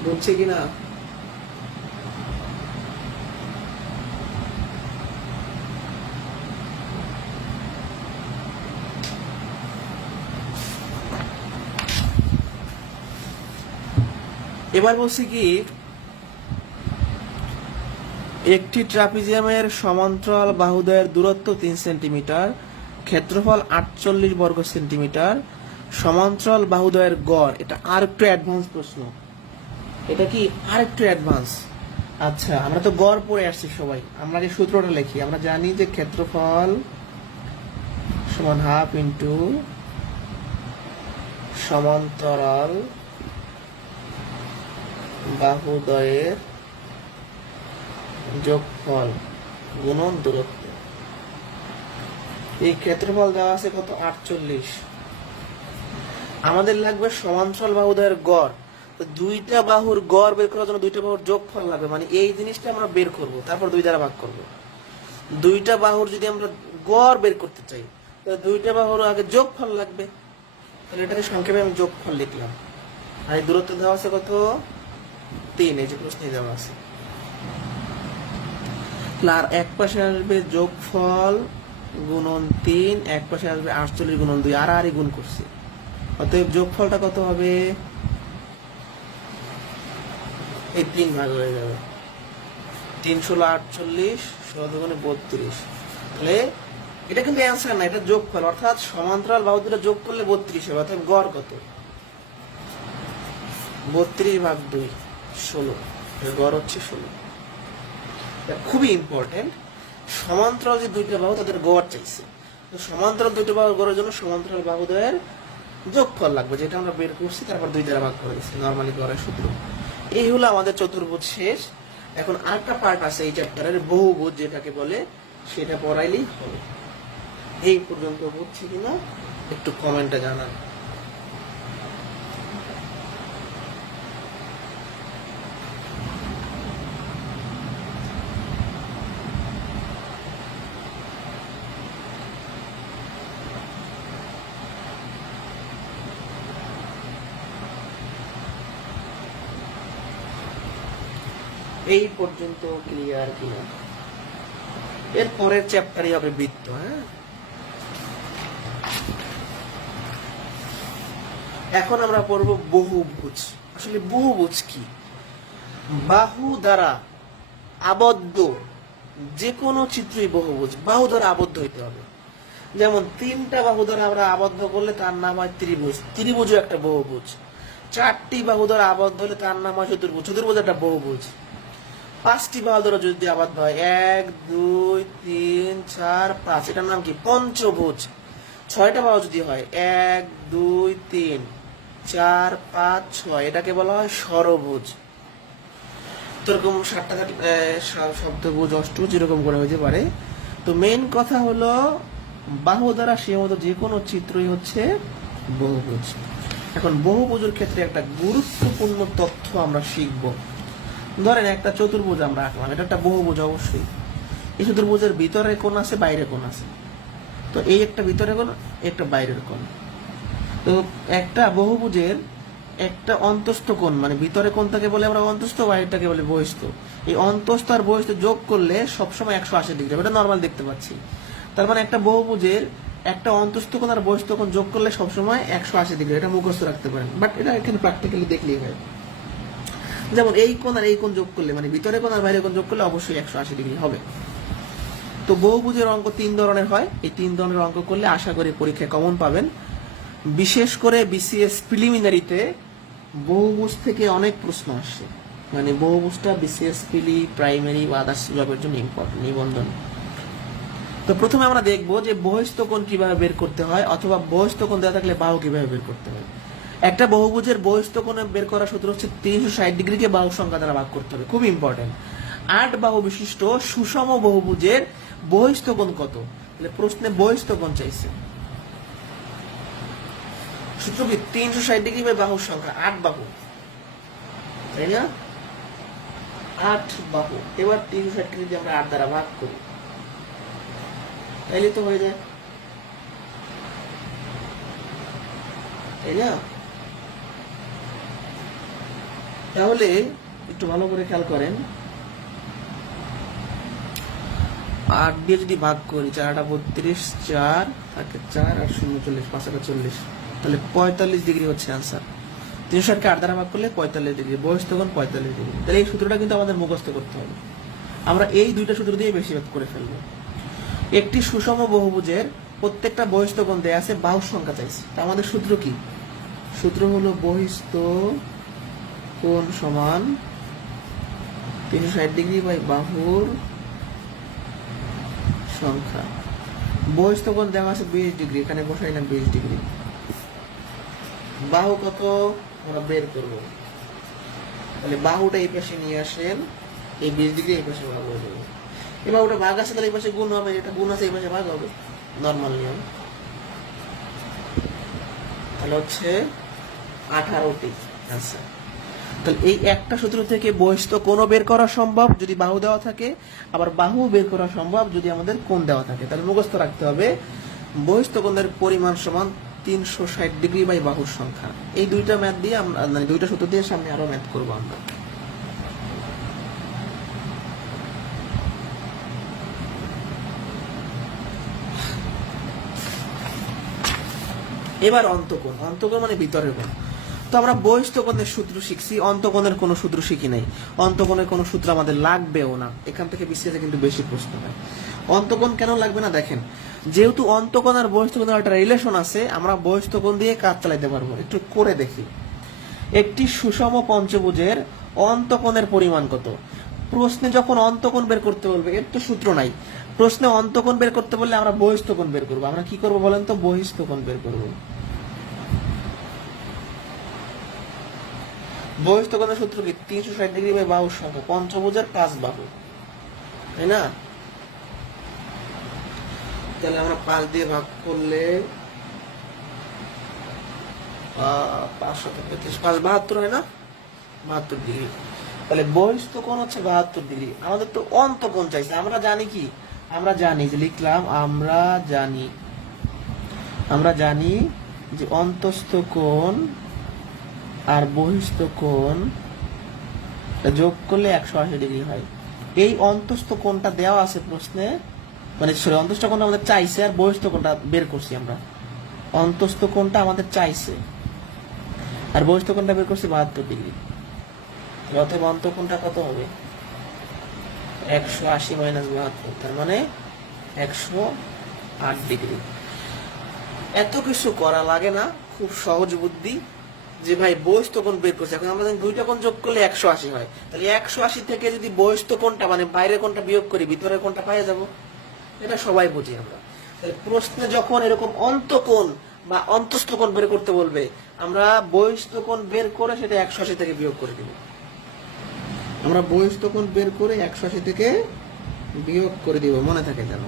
বুঝছে কিনা? এবার বলছি কি, একটি ট্রাপিজিয়ামের সমান্তরাল বাহুদ্বয়ের দূরত্ব 3 সেন্টিমিটার, ক্ষেত্রফল 48 বর্গ সেন্টিমিটার, সমান্তরাল বাহুদ্বয়ের গড়। এটা আর একটু অ্যাডভান্স প্রশ্ন, এটা কি আর একটু অ্যাডভান্স। আচ্ছা আমরা তো গড় পড়ে আসছি সবাই, আমরা যে সূত্রটা লিখি, আমরা জানি যে ক্ষেত্রফল সমান হাফ ইন্টু সমান্তরাল বাহুদ্বয়ের যোগফল গুণন দূরত্ব। এই ক্ষেত্রফল দেওয়া আছে কত? 48। আমাদের লাগবে সমান্তরাল বাহুদ্বয়ের গড়। তো দুইটা বাহুর গড় বের করার জন্য দুইটা বাহুর যোগফল লাগবে, মানে এই জিনিসটা আমরা বের করব, তারপর 2 দ্বারা ভাগ করব। দুইটা বাহুর যদি আমরা গড় বের করতে চাই তাহলে দুইটা বাহুর আগে যোগফল লাগবে, তাহলে এটাকে সংক্ষেপে আমি যোগফল লিখলাম। আর এই দূরত্ব দেওয়া আছে কত? 3, এই যে প্রশ্নে দেওয়া আছে। আর এক পাশে আসবে যোগফল গুণন 3, এক পাশে আসবে 48 গুণন 2, আর গুণ করছি, অতএব যোগফলটা কত হবে? এই 3 ভাগ হয়ে যাবে। 3 × 16 = 48, 16 × 32। তাহলে এটা কিন্তু অ্যান্সার না, এটা যোগফল, অর্থাৎ সমান্তরাল বাহু দুটো যোগ করলে 32 হবে। অর্থাৎ গড় কত? 32/2, 16। গড় হচ্ছে 16। খুবই ইম্পর্টেন্ট, সমান্তরাল যে দুইটা বাহু তাদের গড় চাইছে। তো সমান্তরাল দুইটা বাহু গড়ের জন্য সমান্তরাল বাহুদ্বয়ের যোগফল লাগবে, যেটা আমরা বের করছি, তারপর 2 দ্বারা ভাগ করে দিচ্ছি, নরমালি গড়ের সূত্র। এই হলো আমাদের চতুর্ভুজ শেষ। এখন আরেকটা পার্ট আছে এই চ্যাপ্টারের, বহুভুজ যেটাকে বলে, সেটা পড়াইলেই হবে। এই পর্যন্ত বুঝছি কিনা একটু কমেন্টে জানান। এই পর্যন্ত ক্লিয়ার কিনা? এর পরের চ্যাপ্টারই হবে বৃত্ত। হ্যাঁ, এখন আমরা পড়ব বহুভুজ। আসলে বহুভুজ কি? বাহু দ্বারা আবদ্ধ যে কোনো চিত্রই বহুভুজ। বাহু দ্বারা আবদ্ধ হইতে হবে। যেমন 3টা বাহু দ্বারা আমরা আবদ্ধ করলে তার নাম হয় ত্রিভুজ, ত্রিভুজও একটা বহুভুজ। 4টি বাহু দ্বারা আবদ্ধ হলে তার নাম হয় চতুর্ভুজ, চতুর্ভুজ একটা বহুভুজ। 5টি বাহু দ্বারা যদি আবদ্ধ হয়, 1 2 3 4 5, এটার নাম কি? পঞ্চভুজ। 6টা বাহু যদি হয়, 1 2 3 4 5 6, এটাকে বলা হয় ষড়ভুজ। এরকম 7টা শব্দভুজ, অষ্টভুজ, এরকম করে হইতে পারে। তো মেইন কথা হলো বাহু দ্বারা সীমাবদ্ধ যে কোনো চিত্রই হচ্ছে বহুভুজ। এখন বহুভুজের ক্ষেত্রে একটা গুরুত্বপূর্ণ তথ্য আমরা শিখব। ধরেন একটা চতুর্ভুজ আমরা আঁকলাম, এটা একটা বহুভুজ অবশ্যই। এই চতুর্ভুজের ভিতরে কোণ আছে, বাইরে কোণ আছে। তো এই একটা ভিতরে কোণ, একটা বাইরের কোণ। তো একটা বহুভুজের একটা অন্তস্থ কোণ, মানে ভিতরে কোণটাকে বলে আমরা অন্তস্থ, বাইরেটাকে বলে বহিস্থ। এই অন্তস্থ আর বহিস্থ যোগ করলে সবসময় 180 ডিগ্রি হবে, এটা নর্মাল দেখতে পাচ্ছি। তার মানে একটা বহুভুজের একটা অন্তস্থ কোণ আর বহিস্থ কোণ যোগ করলে সবসময় 180 ডিগ্রি, এটা মুখস্থ রাখতে পারেন। বাট এটা এখানে প্র্যাকটিক্যালি দেখলেই হয়। যেমন এই কোণ আর এই কোণ যোগ করলে, মানে ভিতরে কোণ আর বাইরে কোণ যোগ করলে অবশ্যই 180 ডিগ্রি হবে। তো বহুভুজের অঙ্ক 3 ধরনের হয়। এই 3 ধরনের অঙ্ক করলে আশা করি পরীক্ষায় কমন পাবেন। বিশেষ করে বিসিএস প্রিলিমিনারিতে বহুভুজ থেকে অনেক প্রশ্ন আসে, মানে বহুভুজটা বিসিএস প্রিলি, প্রাইমারি বা আদার্স জবের জন্য ইম্পর্টেন্ট, নিবন্ধন। তো প্রথমে আমরা দেখব যে বহিস্থ কোণ কিভাবে বের করতে হয়, অথবা বহিস্থ কোণ দেওয়া থাকলে বাহু কিভাবে বের করতে হয়। একটা বহুভুজের বহিস্থ কোণ বের করার সূত্র হচ্ছে 360 ডিগ্রিকে বাহু সংখ্যা দ্বারা ভাগ করতে হবে, খুব ইম্পর্টেন্ট। 8 বাহু বিশিষ্ট সুষম বহুভুজের বহিস্থ কোণ কত? তাহলে প্রশ্নে বহিস্থ কোণ চাইছে। সূত্র কি? 360 ডিগ্রি বাই বাহুর সংখ্যা, 8 বাহু, তাই না? 8 বাহু। এবার 360 ডিগ্রি আমরা 8 দ্বারা ভাগ করি, তাইলে তো হয়ে যায়, তাই না? তাহলে একটু ভালো করে খেয়াল করেন, 8 দিয়ে যদি ভাগ করি, 4 8 32, 4 থাকে 4 আর 0 40, 5 40, তাহলে 45 ডিগ্রি হচ্ছে আনসার। 360কে 8 দ্বারা ভাগ করলে 45 ডিগ্রি, বহিস্থ কোণ 45 ডিগ্রি। তাহলে এই সূত্রটা কিন্তু আমাদের মুখস্থ করতে হবে। আমরা এই দুইটা সূত্র দিয়ে বেশি করে ফেলবো। একটি সুষম বহুভুজের প্রত্যেকটা বহিস্থ কোণ দেয়া আছে, বাহুর সংখ্যা চাইছে। তা আমাদের সূত্র কি? সূত্র হলো বহিস্থ কোণ সমান 360 ডিগ্রি বাই বাহুর সংখ্যা। বহিস্থ কোণ দেওয়া আছে 20 ডিগ্রি, এখানে বসাইলাম 20 ডিগ্রি। বাহু কত আমরা বের করব, তাহলে বাহুটা এই পাশে নিয়ে আসেন, এই 20 ডিগ্রি এই পাশে ভাগ হয়ে যাবে। এই বাহুটা ভাগ আছে তাহলে এই পাশে গুণ হবে, এটা গুণ আছে এই পাশে ভাগ হবে, নর্মাল নিয়ম। তাহলে হচ্ছে 18টি। আচ্ছা, তাহলে এই একটা সূত্র থেকে বহিস্থ কোণও বের করা সম্ভব যদি বাহু দেওয়া থাকে, আবার বাহু বের করা সম্ভব যদি আমাদের কোণ দেওয়া থাকে। তাহলে মুখস্থ রাখতে হবে বহিস্থ কোণের পরিমাণ সমান 360 ডিগ্রি বাই বাহুর সংখ্যা। এই দুইটা ম্যাথ দিয়ে আমরা, মানে দুইটা সূত্র দিয়ে সামনে আরো ম্যাথ করবো আমরা। এবার অন্তকোণ। অন্তকোণ মানে ভিতরের কোণ। তো আমরা বহিস্থ কোণের সূত্র শিখছি, অন্তকোণের কোনো সূত্র শিখি নাই। অন্তকোণের কোনো সূত্র আমাদের লাগবেও না, এখান থেকে বিসিএসে কিন্তু বেশি প্রশ্ন হয়। অন্তকোণ কেন লাগবে না দেখেন, যেহেতু অন্তকোণ আর বহিস্থ কোণের একটা রিলেশন আছে, আমরা বহিস্থ কোণ দিয়ে কাজ চালাইতে পারবো। একটু করে দেখি, একটি সুষম পঞ্চভুজের অন্তকোণের পরিমাণ কত। প্রশ্নে যখন অন্তকোণ বের করতে বলবে, এর তো সূত্র নাই, প্রশ্নে অন্তকোণ বের করতে বললে আমরা বহিস্থ কোণ বের করবো। আমরা কি করবো বলেন তো, বহিস্থ কোণ বের করবো। বহিস্থ কোণের সূত্র কি, 360 ডিগ্রি বাই বাহুর সংখ্যা, পঞ্চভুজের 5 বাহু, তাই না? তাহলে আমরা 5 দিয়ে ভাগ করলে 5 হয় না, 72 ডিগ্রি। তাহলে বহিস্থ কোণ হচ্ছে 72 ডিগ্রি। আমাদের তো অন্তকোণ চাইছে, আমরা জানি কি, আমরা জানি যে লিখলাম, আমরা জানি যে অন্তস্থ কোণ আর বহিস্থ কোণ যোগ করলে 180 ডিগ্রি হয়। এই অন্তস্থ কোণটা দেওয়া আছে প্রশ্নে, মানে অন্তস্থ কোণটা আমাদের চাইছে আর বহিস্থ কোণটা বের করছি আমরা। অন্তস্থ কোণটা আমাদের চাইছে আর বহিস্থ কোণটা বের করছি 72 ডিগ্রি। অতএব অন্তঃকোণটা কত হবে, 180 মাইনাস 72, তার মানে 108 ডিগ্রি। এত কিছু করা লাগে না, খুব সহজ বুদ্ধি। যে ভাই বহিস্থ কোণ বের করছে, এখন আমরা দুইটা কোণ যোগ করলে 180 হয়, তাহলে 180 থেকে যদি বহিস্থ কোণটা মানে বাইরের কোণটা বিয়োগ করি, ভিতরের কোণটা পাই যাব। এটা সবাই বুঝি আমরা। তাহলে প্রশ্নে যখন এরকম অন্তঃকোণ বা অন্তস্থ কোণ বের করতে বলবে, আমরা বহিস্থ কোণ বের করে সেটা 180 থেকে বিয়োগ করে দিব। আমরা বহিস্থ কোণ বের করে 180 থেকে বিয়োগ করে দিব, মনে থাকে যেন।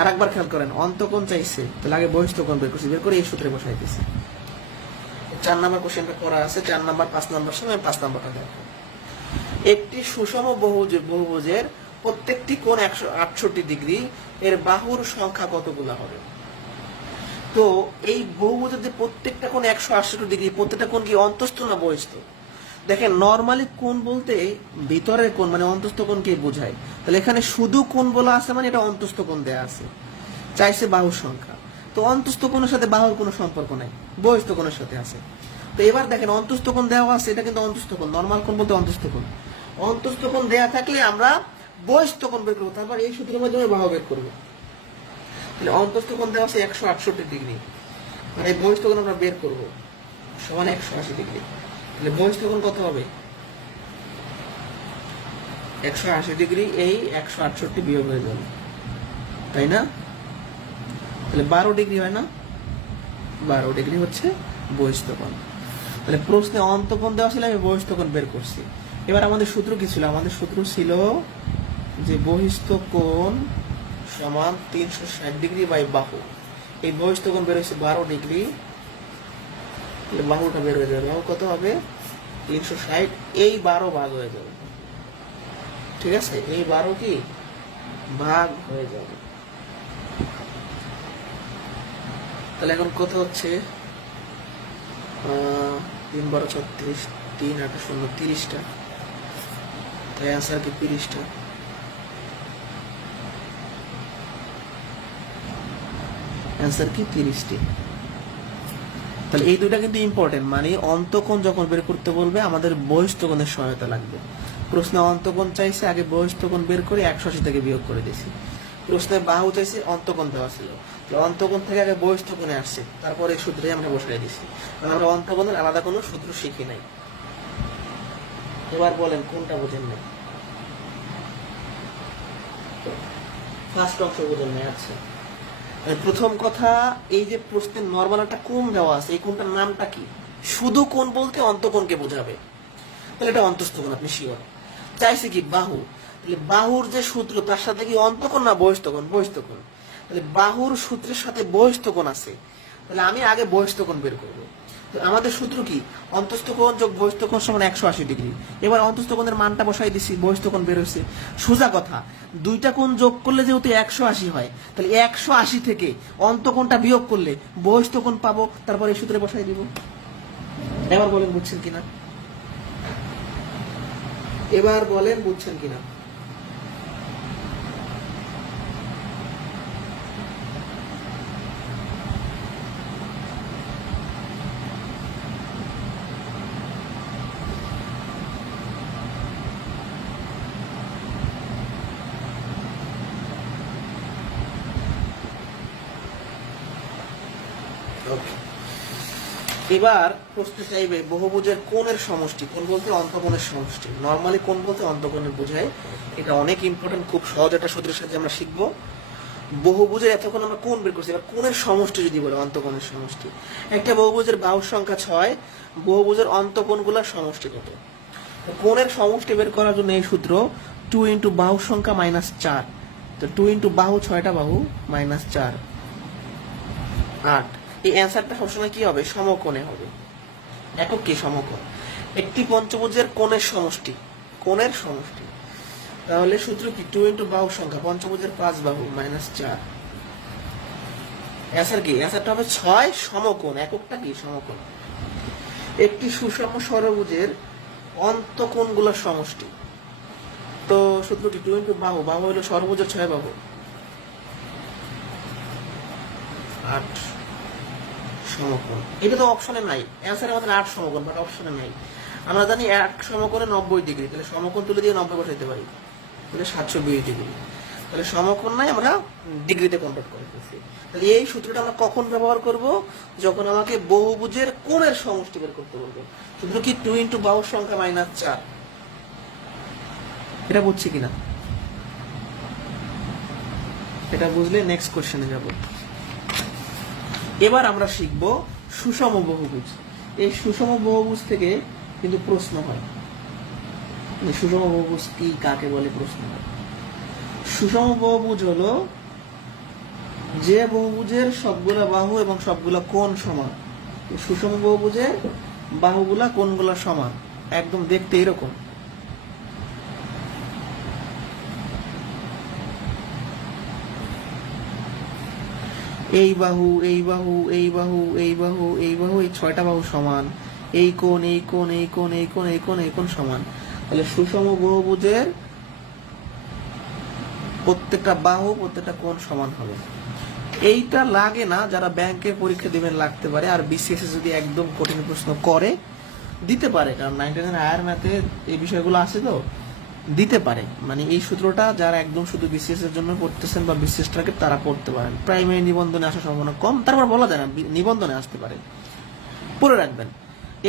আর একবার খেয়াল করেন, অন্তঃকোণ চাইছে, তাহলে আগে বহিস্থ কোণ বের করছি, বের করে এই সূত্রে বসাইতেছি। 4 নাম্বার কোশ্চেনটা করা আছে, 4 নাম্বার 5 নাম্বার সময় 5 নাম্বারটা দেখো। একটি সুষম বহুভুজের প্রত্যেকটি কোণ 168 ডিগ্রি, এর বাহুর সংখ্যা কতগুলো হবে? তো এই বহুভুজের যে প্রত্যেকটা কোণ 168 ডিগ্রি, প্রত্যেকটা কোণ কি অন্তস্থ না বহিস্থ? দেখেন নরমালি কোণ বলতে ভিতরের কোণ মানে অন্তস্থ কোণকে বোঝায়। তাহলে এখানে শুধু কোণ বলা আছে মানে এটা অন্তস্থ কোণ দেয়া আছে, চাইছে বাহুর সংখ্যা। তো অন্তস্থ কোণের সাথে বাহুর কোনো সম্পর্ক নাই, বহিস্থ কোণের সাথে আছে। তো এবার দেখেন অন্তস্থ কোণ দেওয়া আছে, এটা কিন্তু অন্তস্থ কোণ, নরমাল কোণ বলতে অন্তস্থ কোণ। অন্তস্থ কোণ দেয়া থাকলে আমরা বহিস্থ কোণ বের করবো, তারপর এই সূত্রের মাধ্যমে বাহু বের করবো। তাহলে অন্তস্থ কোণ দেওয়া আছে 168 ডিগ্রি, মানে এই বহিস্থ কোণ আমরা বের করবো সমান 180 ডিগ্রি। তাহলে বহিস্থ কোণ কত হবে, 180 ডিগ্রি, এই 168 বিয়োগ হয়ে যাবে, তাই না? তাহলে 12 ডিগ্রি হয় না, 12 ডিগ্রি হচ্ছে বহিস্থ কোণ। তাহলে প্রশ্নে অন্তঃকোণ দেওয়া ছিল, আমি বহিস্থ কোণ বের করছি। এবার আমাদের সূত্র কি ছিল, আমাদের সূত্র ছিল যে বহিস্থ কোণ সমান 360 ডিগ্রি বাই বাহু। এই বহিস্থ কোণ বের হয়েছে 12 ডিগ্রি, বাহুটা বের হয়ে যাবে, বাহু কত হবে 360, এই 12 ভাগ হয়ে যাবে, ঠিক আছে? এই 12 কি ভাগ হয়ে যাবে। তাহলে এখন কত হচ্ছে, 3 12 36, 3 8 0 30টা, তাই আনসার কি 30টা। অ্যান্সার কি 30টি। তাহলে এই দুইটা কিন্তু ইম্পর্টেন্ট, মানে অন্তঃকোণ যখন বের করতে বলবে আমাদের বহিস্থ কোণের সহায়তা লাগবে। প্রশ্নে অন্তঃকোণ চাইছে, আগে বহিস্থ কোণ বের করে 180 থেকে বিয়োগ করে দিয়েছি। প্রশ্নে বাহু চাইছে, অন্তঃকোণ দেওয়া ছিল, অন্তঃকোণ থেকে আগে বহিস্থ কোণে আসছে, তারপরে এই সূত্রে আমরা বসাই দিচ্ছি। আমরা অন্তঃকোণের আলাদা কোনো সূত্র শিখি নাই। এবার বলেন কোনটা বোঝেন নাই, ফার্স্ট অংশ বোঝেন নাই। আচ্ছা, প্রথম কথা, এই যে প্রশ্নের নরমাল একটা কোণ দেওয়া আছে, এই কোণটার নামটা কি? শুধু কোণ বলতে অন্তঃকোণকে বোঝাবে। তাহলে এটা অন্তস্থ কোণ, আপনি শিওর। চাইছে কি বাহু, তাহলে বাহুর যে সূত্র তার সাথে কি অন্তঃকোণ না বহিস্থ কোণ? বহিস্থ কোণ। তাহলে বাহুর সূত্রের সাথে বহিস্থ কোণ আছে, তাহলে আমি আগে বহিস্থ কোণ বের করবো। তো আমাদের সূত্র কি? অন্তস্থ কোণ যোগ বহিস্থ কোণ সমান 180 ডিগ্রি। এবার অন্তস্থ কোণের মানটা বসাই দিছি, বহিস্থ কোণ বের হয়েছে। সোজা কথা, দুইটা কোণ যোগ করলে যেহেতু 180 হয়, তাহলে 180 থেকে অন্তঃকোণটা বিয়োগ করলে বহিস্থ কোণ পাবো, তারপর এই সূত্রে বসাই দিব। এবার বলেন বুঝছেন কিনা? এবার বলেন বুঝছেন কিনা? এবার প্রশ্ন চাইবে বহুভুজের কোণের সমষ্টি। কোণ বলতে অন্তঃকোণের সমষ্টি। নরমালি কোণ বলতে অন্তঃকোণের বোঝায়। এটা অনেক ইম্পর্টেন্ট, খুব সহজ একটা সূত্রের সাথে আমরা শিখবো। বহুভুজের এতক্ষণ আমরা কোণ বের করছি, এবার কোণের সমষ্টি যদি বলে অন্তঃকোণের সমষ্টি। একটা বহুভুজের বাহুর সংখ্যা 6, বহুভুজের অন্তঃকোণগুলোর সমষ্টি কত? কোণের সমষ্টি বের করার জন্য এই সূত্র 2 ইন্টু বাহুর সংখ্যা -4। তো 2 ইন্টু বাহু 6টা বাহু -4 8। এই অ্যান্সারটা সবসময় কি হবে? সমকোণে হবে। একক কি? সমকোণ। একটি পঞ্চভুজের কোণের সমষ্টি, কোণের সমষ্টি। তাহলে সূত্র কি? 2 ইন্টু বাহুর সংখ্যা, পঞ্চভুজের 5 বাহু -4। অ্যান্সার কি? অ্যান্সারটা হবে 6 সমকোণ। এককটা কি? সমকোণ। একটি সুষম ষড়ভুজের অন্তঃকোণগুলোর সমষ্টি। তো সূত্র কি? 2 ইন্টু বাহু, বাহু হলো ষড়ভুজের 6 বাহু 8 সমকোণ। এটা তো অপশনে নাই, অ্যান্সারে আমাদের 8 সমকোণ, বাট অপশনে নাই। আমরা জানি 1 সমকোণে 90 ডিগ্রি, তাহলে সমকোণ তুলে দিয়ে 90 বসাইতে পারি, তাহলে 720 ডিগ্রি। তাহলে সমকোণ নাই, আমরা ডিগ্রিতে কনভার্ট করে দিচ্ছি। তাহলে এই সূত্রটা আমরা কখন ব্যবহার করব? যখন আমাকে বহুভুজের কোণের সমষ্টি বের করতে বলবে। সূত্র কি? 2 ইন্টু বাহুর সংখ্যা -4। এটা বুঝছি কিনা? এটা বুঝলে নেক্সট কোশ্চেনে যাব। এবার আমরা শিখব সুষম বহুভুজ। এই সুষম বহুভুজ থেকে কিন্তু প্রশ্ন হয়, সুষম বহুভুজ কি, কাকে বলে প্রশ্ন হয়। সুষম বহুভুজ হলো যে বহুভুজের সবগুলা বাহু এবং সবগুলা কোণ সমান। সুষম বহুভুজের বাহুগুলা কোণগুলা সমান, একদম দেখতে এরকম। এই বাহু, এই বাহু, এই বাহু, এই বাহু, এই বাহু, এই 6টা বাহু সমান। এই কোণ, এই কোণ, এই কোণ, এই কোণ, এই কোণ, এই কোণ সমান। তাহলে সুষম বহুভুজের প্রত্যেকটা বাহু, প্রত্যেকটা কোণ সমান হবে। এইটা লাগে না, যারা ব্যাংকের পরীক্ষা দিবেন লাগতে পারে। আর বিসিএস যদি একদম কঠিন প্রশ্ন করে দিতে পারে, কারণ 99 আয়ার ম্যাথে এই বিষয়গুলো আছে, তো দিতে পারে। মানে এই সূত্রটা যারা একদম শুধু বিসিএস এর জন্য পড়তেছেন বা বিসিএস টার্গেট, তারা পড়তে পারেন। প্রাইমারি নিবন্ধনে আসার সম্ভাবনা কম, তারপর বলা যায় না নিবন্ধনে আসতে পারে। পড়ে রাখবেন।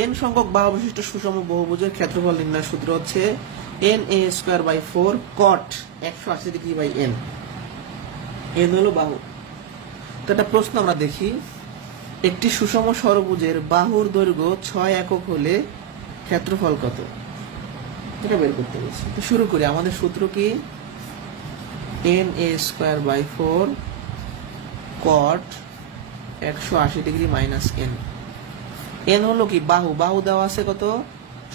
n সংখ্যক বাহু বিশিষ্ট সুষম বহুভুজের ক্ষেত্রফল নির্ণয়ের সূত্র হচ্ছে na²/4 cot 180 degree by n। n হলো বাহু। তো একটা প্রশ্ন আমরা দেখি, একটি সুষম ষড়ভুজের বাহুর দৈর্ঘ্য 6 একক হলে ক্ষেত্রফল কত? এটা বের করতে বলছি। তো শুরু করি। আমাদের সূত্র কি? na²/4 cot 180 degree minus n। n হলো কি? বাহু। বাহু দেওয়া আছে কত?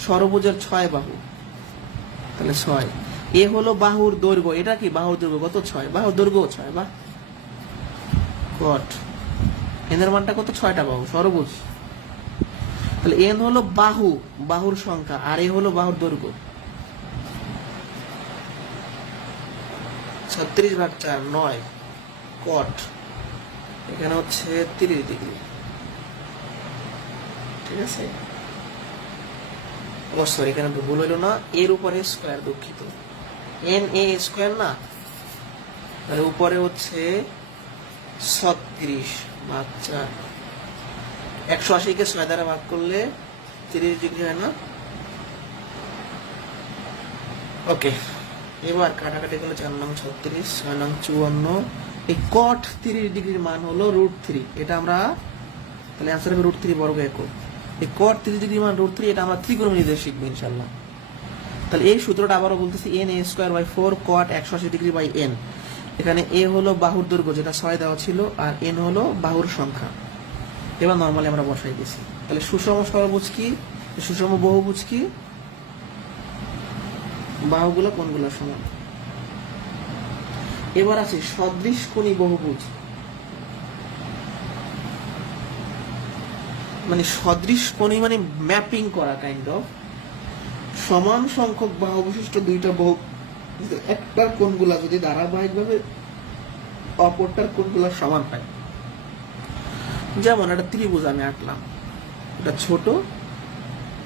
ষড়ভুজের 6 বাহু, তাহলে 6। এ হলো বাহুর দৈর্ঘ্য। এটা কি? বাহুর দৈর্ঘ্য কত? 6। বাহুর দৈর্ঘ্য 6 বা cot n এর মানটা কত? 6টা বাহু, ষড়ভুজ। তাহলে n হলো বাহু, বাহুর সংখ্যা, আর এ হলো বাহুর দৈর্ঘ্য। 36/4 9 cot এখানে হচ্ছে 30 ডিগ্রি। ঠিক আছে? ও সরি, এখানে তো ভুল হইল না, এর উপরে স্কয়ার, দুঃখিত। na² না, তাহলে উপরে হচ্ছে 36/4। 180 কে 6 দ্বারা ভাগ করলে 30 ডিগ্রি হয় না? ওকে, এবার কাটাকাটি করলে 4 নং 36, 6 নং 54। এই cot 30 ডিগ্রির মান হলো √3। এটা আমরা তাহলে অ্যান্সার হবে √3 বর্গ একক। এই cot 30 ডিগ্রির মান √3, এটা আমরা ত্রিকোণমিতিতে শিখবো ইনশাআল্লাহ। তাহলে এই সূত্রটা আবারও বলতেছি, n a square by 4 cot 180 degree by n. এখানে এ হলো বাহুর দৈর্ঘ্য যেটা 6 দেওয়া ছিল, আর এন হলো বাহুর সংখ্যা। এবার নর্মালি আমরা বসাই দিছি। তাহলে সুষম সরবুজ কি, সুষম বহুভুজ কি, বাহুগুলো কোণগুলো সমান। এবার আছে সদৃশ কোণী বহুভুজ, মানে সদৃশ কোণী মানে ম্যাপিং করা কাইন্ড অফ। সমান সংখ্যক বাহু বিশিষ্ট দুইটা বহু একটার কোণগুলা যদি ধারাবাহিকভাবে অপরটার কোণগুলা সমান হয়। যেমন একটা ত্রিভুজ আমি আঁকলাম, এটা ছোট,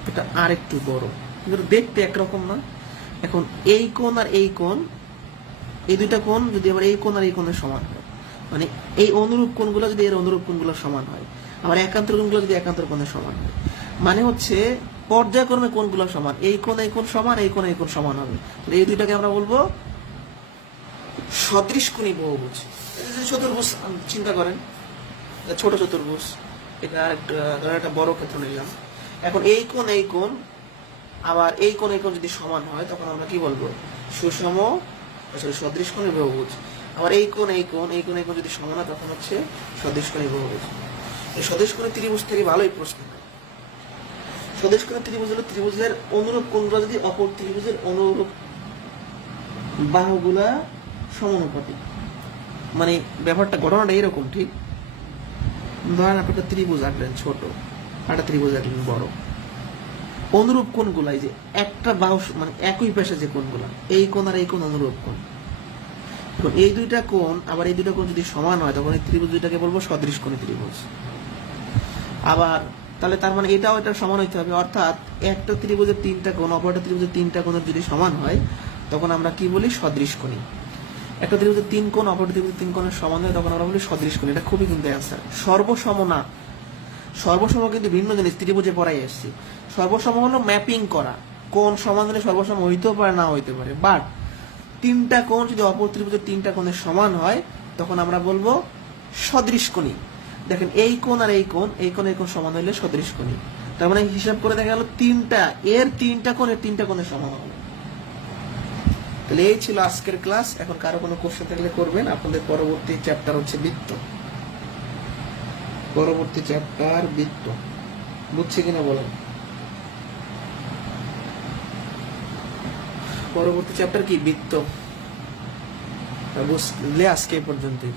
এটা আর একটু বড়, কিন্তু দেখতে একরকম না। এখন এই কোণ আর এই কোণ, এই দুইটা কোণ যদি আবার এই কোণ আর এই কোণের সমান হয়, মানে এই অনুরূপ কোণগুলো যদি এর অনুরূপ কোণগুলো সমান হয়, আবার একান্তর কোণগুলো যদি একান্তর কোণের সমান হয়, মানে হচ্ছে পর্যায়ক্রমে কোণগুলো সমান, এই কোণ এই কোণ সমান, এই কোণ এই কোণ সমান হবে। এই দুইটাকে আমরা বলবো সদৃশ কোণী বহুভুজ। চতুর্ভুজ চিন্তা করেন, ছোট চতুর্ভুজ, এটা একটা বড় ক্ষেত্র নিলাম। এখন এই কোণ এই কোণ, আবার এই কোণ এই কোণ যদি সমান হয়, তখন আমরা কি বলবো? সুষম সদৃশ কোণী বহুভুজ। আবার এই কোণ এই কোণ, এই কোণ এই কোণ যদি সমান হয়, তখন হচ্ছে সদৃশ কোণী বহুভুজ। এই সদৃশ কোণী ত্রিভুজ থেকে ভালোই প্রশ্ন হয়। সদৃশ কোণী ত্রিভুজ হলো ত্রিভুজের অনুরূপ কোণগুলো যদি অপর ত্রিভুজের অনুরূপ বাহুগুলা সমানুপাতিক। মানে ব্যাপারটা ঘটনাটা এরকম, ঠিক ধরেন আপনি একটা ত্রিভুজ আঁকলেন ছোট, একটা ত্রিভুজ আঁকলেন বড়, অনুরূপ কোণগুলাই যে একটা বাহু মানে একই পেশে যে কোণগুলা, এই কোণ আর এই কোণ অনুরূপ কোণ। এই দুইটা কোণ আবার এই দুইটা কোণ যদি সমান হয়, তখন এই ত্রিভুজ দুইটাকে বলবো সদৃশ কোণী ত্রিভুজ। আবার তাহলে তার মানে এটাও এটা সমান হইতে হবে, অর্থাৎ একটা ত্রিভুজের তিনটা কোণ অপরটা ত্রিভুজের তিনটা কোণের যদি সমান হয়, তখন আমরা কি বলি? সদৃশ কোণী। একটা ত্রিভুজের তিন কোণ অপরটা ত্রিভুজের তিন কোণের সমান হয়, তখন আমরা বলি সদৃশ কোণী। এটা খুবই কিন্তু অ্যান্সার। সর্বসম না, সর্বসম কিন্তু ভিন্ন জিনিস, ত্রিভুজে পড়াই আসছি। সর্বসম হলো ম্যাপিং করা, কোণ সমান হলে সর্বসম হইতেও পারে না হইতে পারে, বাট তিনটা কোণ যদি অপর ত্রিভুজের তিনটা কোণের সমান হয়, তখন আমরা বলবো সদৃশ কোণী। দেখেন এই কোণ আর এই কোণ, এই কোণ এই কোণ সমান হইলে সদৃশ কোণী। তার মানে হিসাব করে দেখা গেল তিনটা কোণের তিনটা কোণের সমান হবে। তাহলে এই ছিল আজকের ক্লাস। এখন কারো কোনো কোশ্চেন থাকলে করবেন। আপনাদের পরবর্তী চ্যাপ্টার হচ্ছে বৃত্ত, পরবর্তী চ্যাপ্টার বৃত্ত। বুঝছে কিনা বলেন? পরবর্তী চ্যাপ্টার কি? বৃত্ত। বুঝলে আজকে এই পর্যন্তই।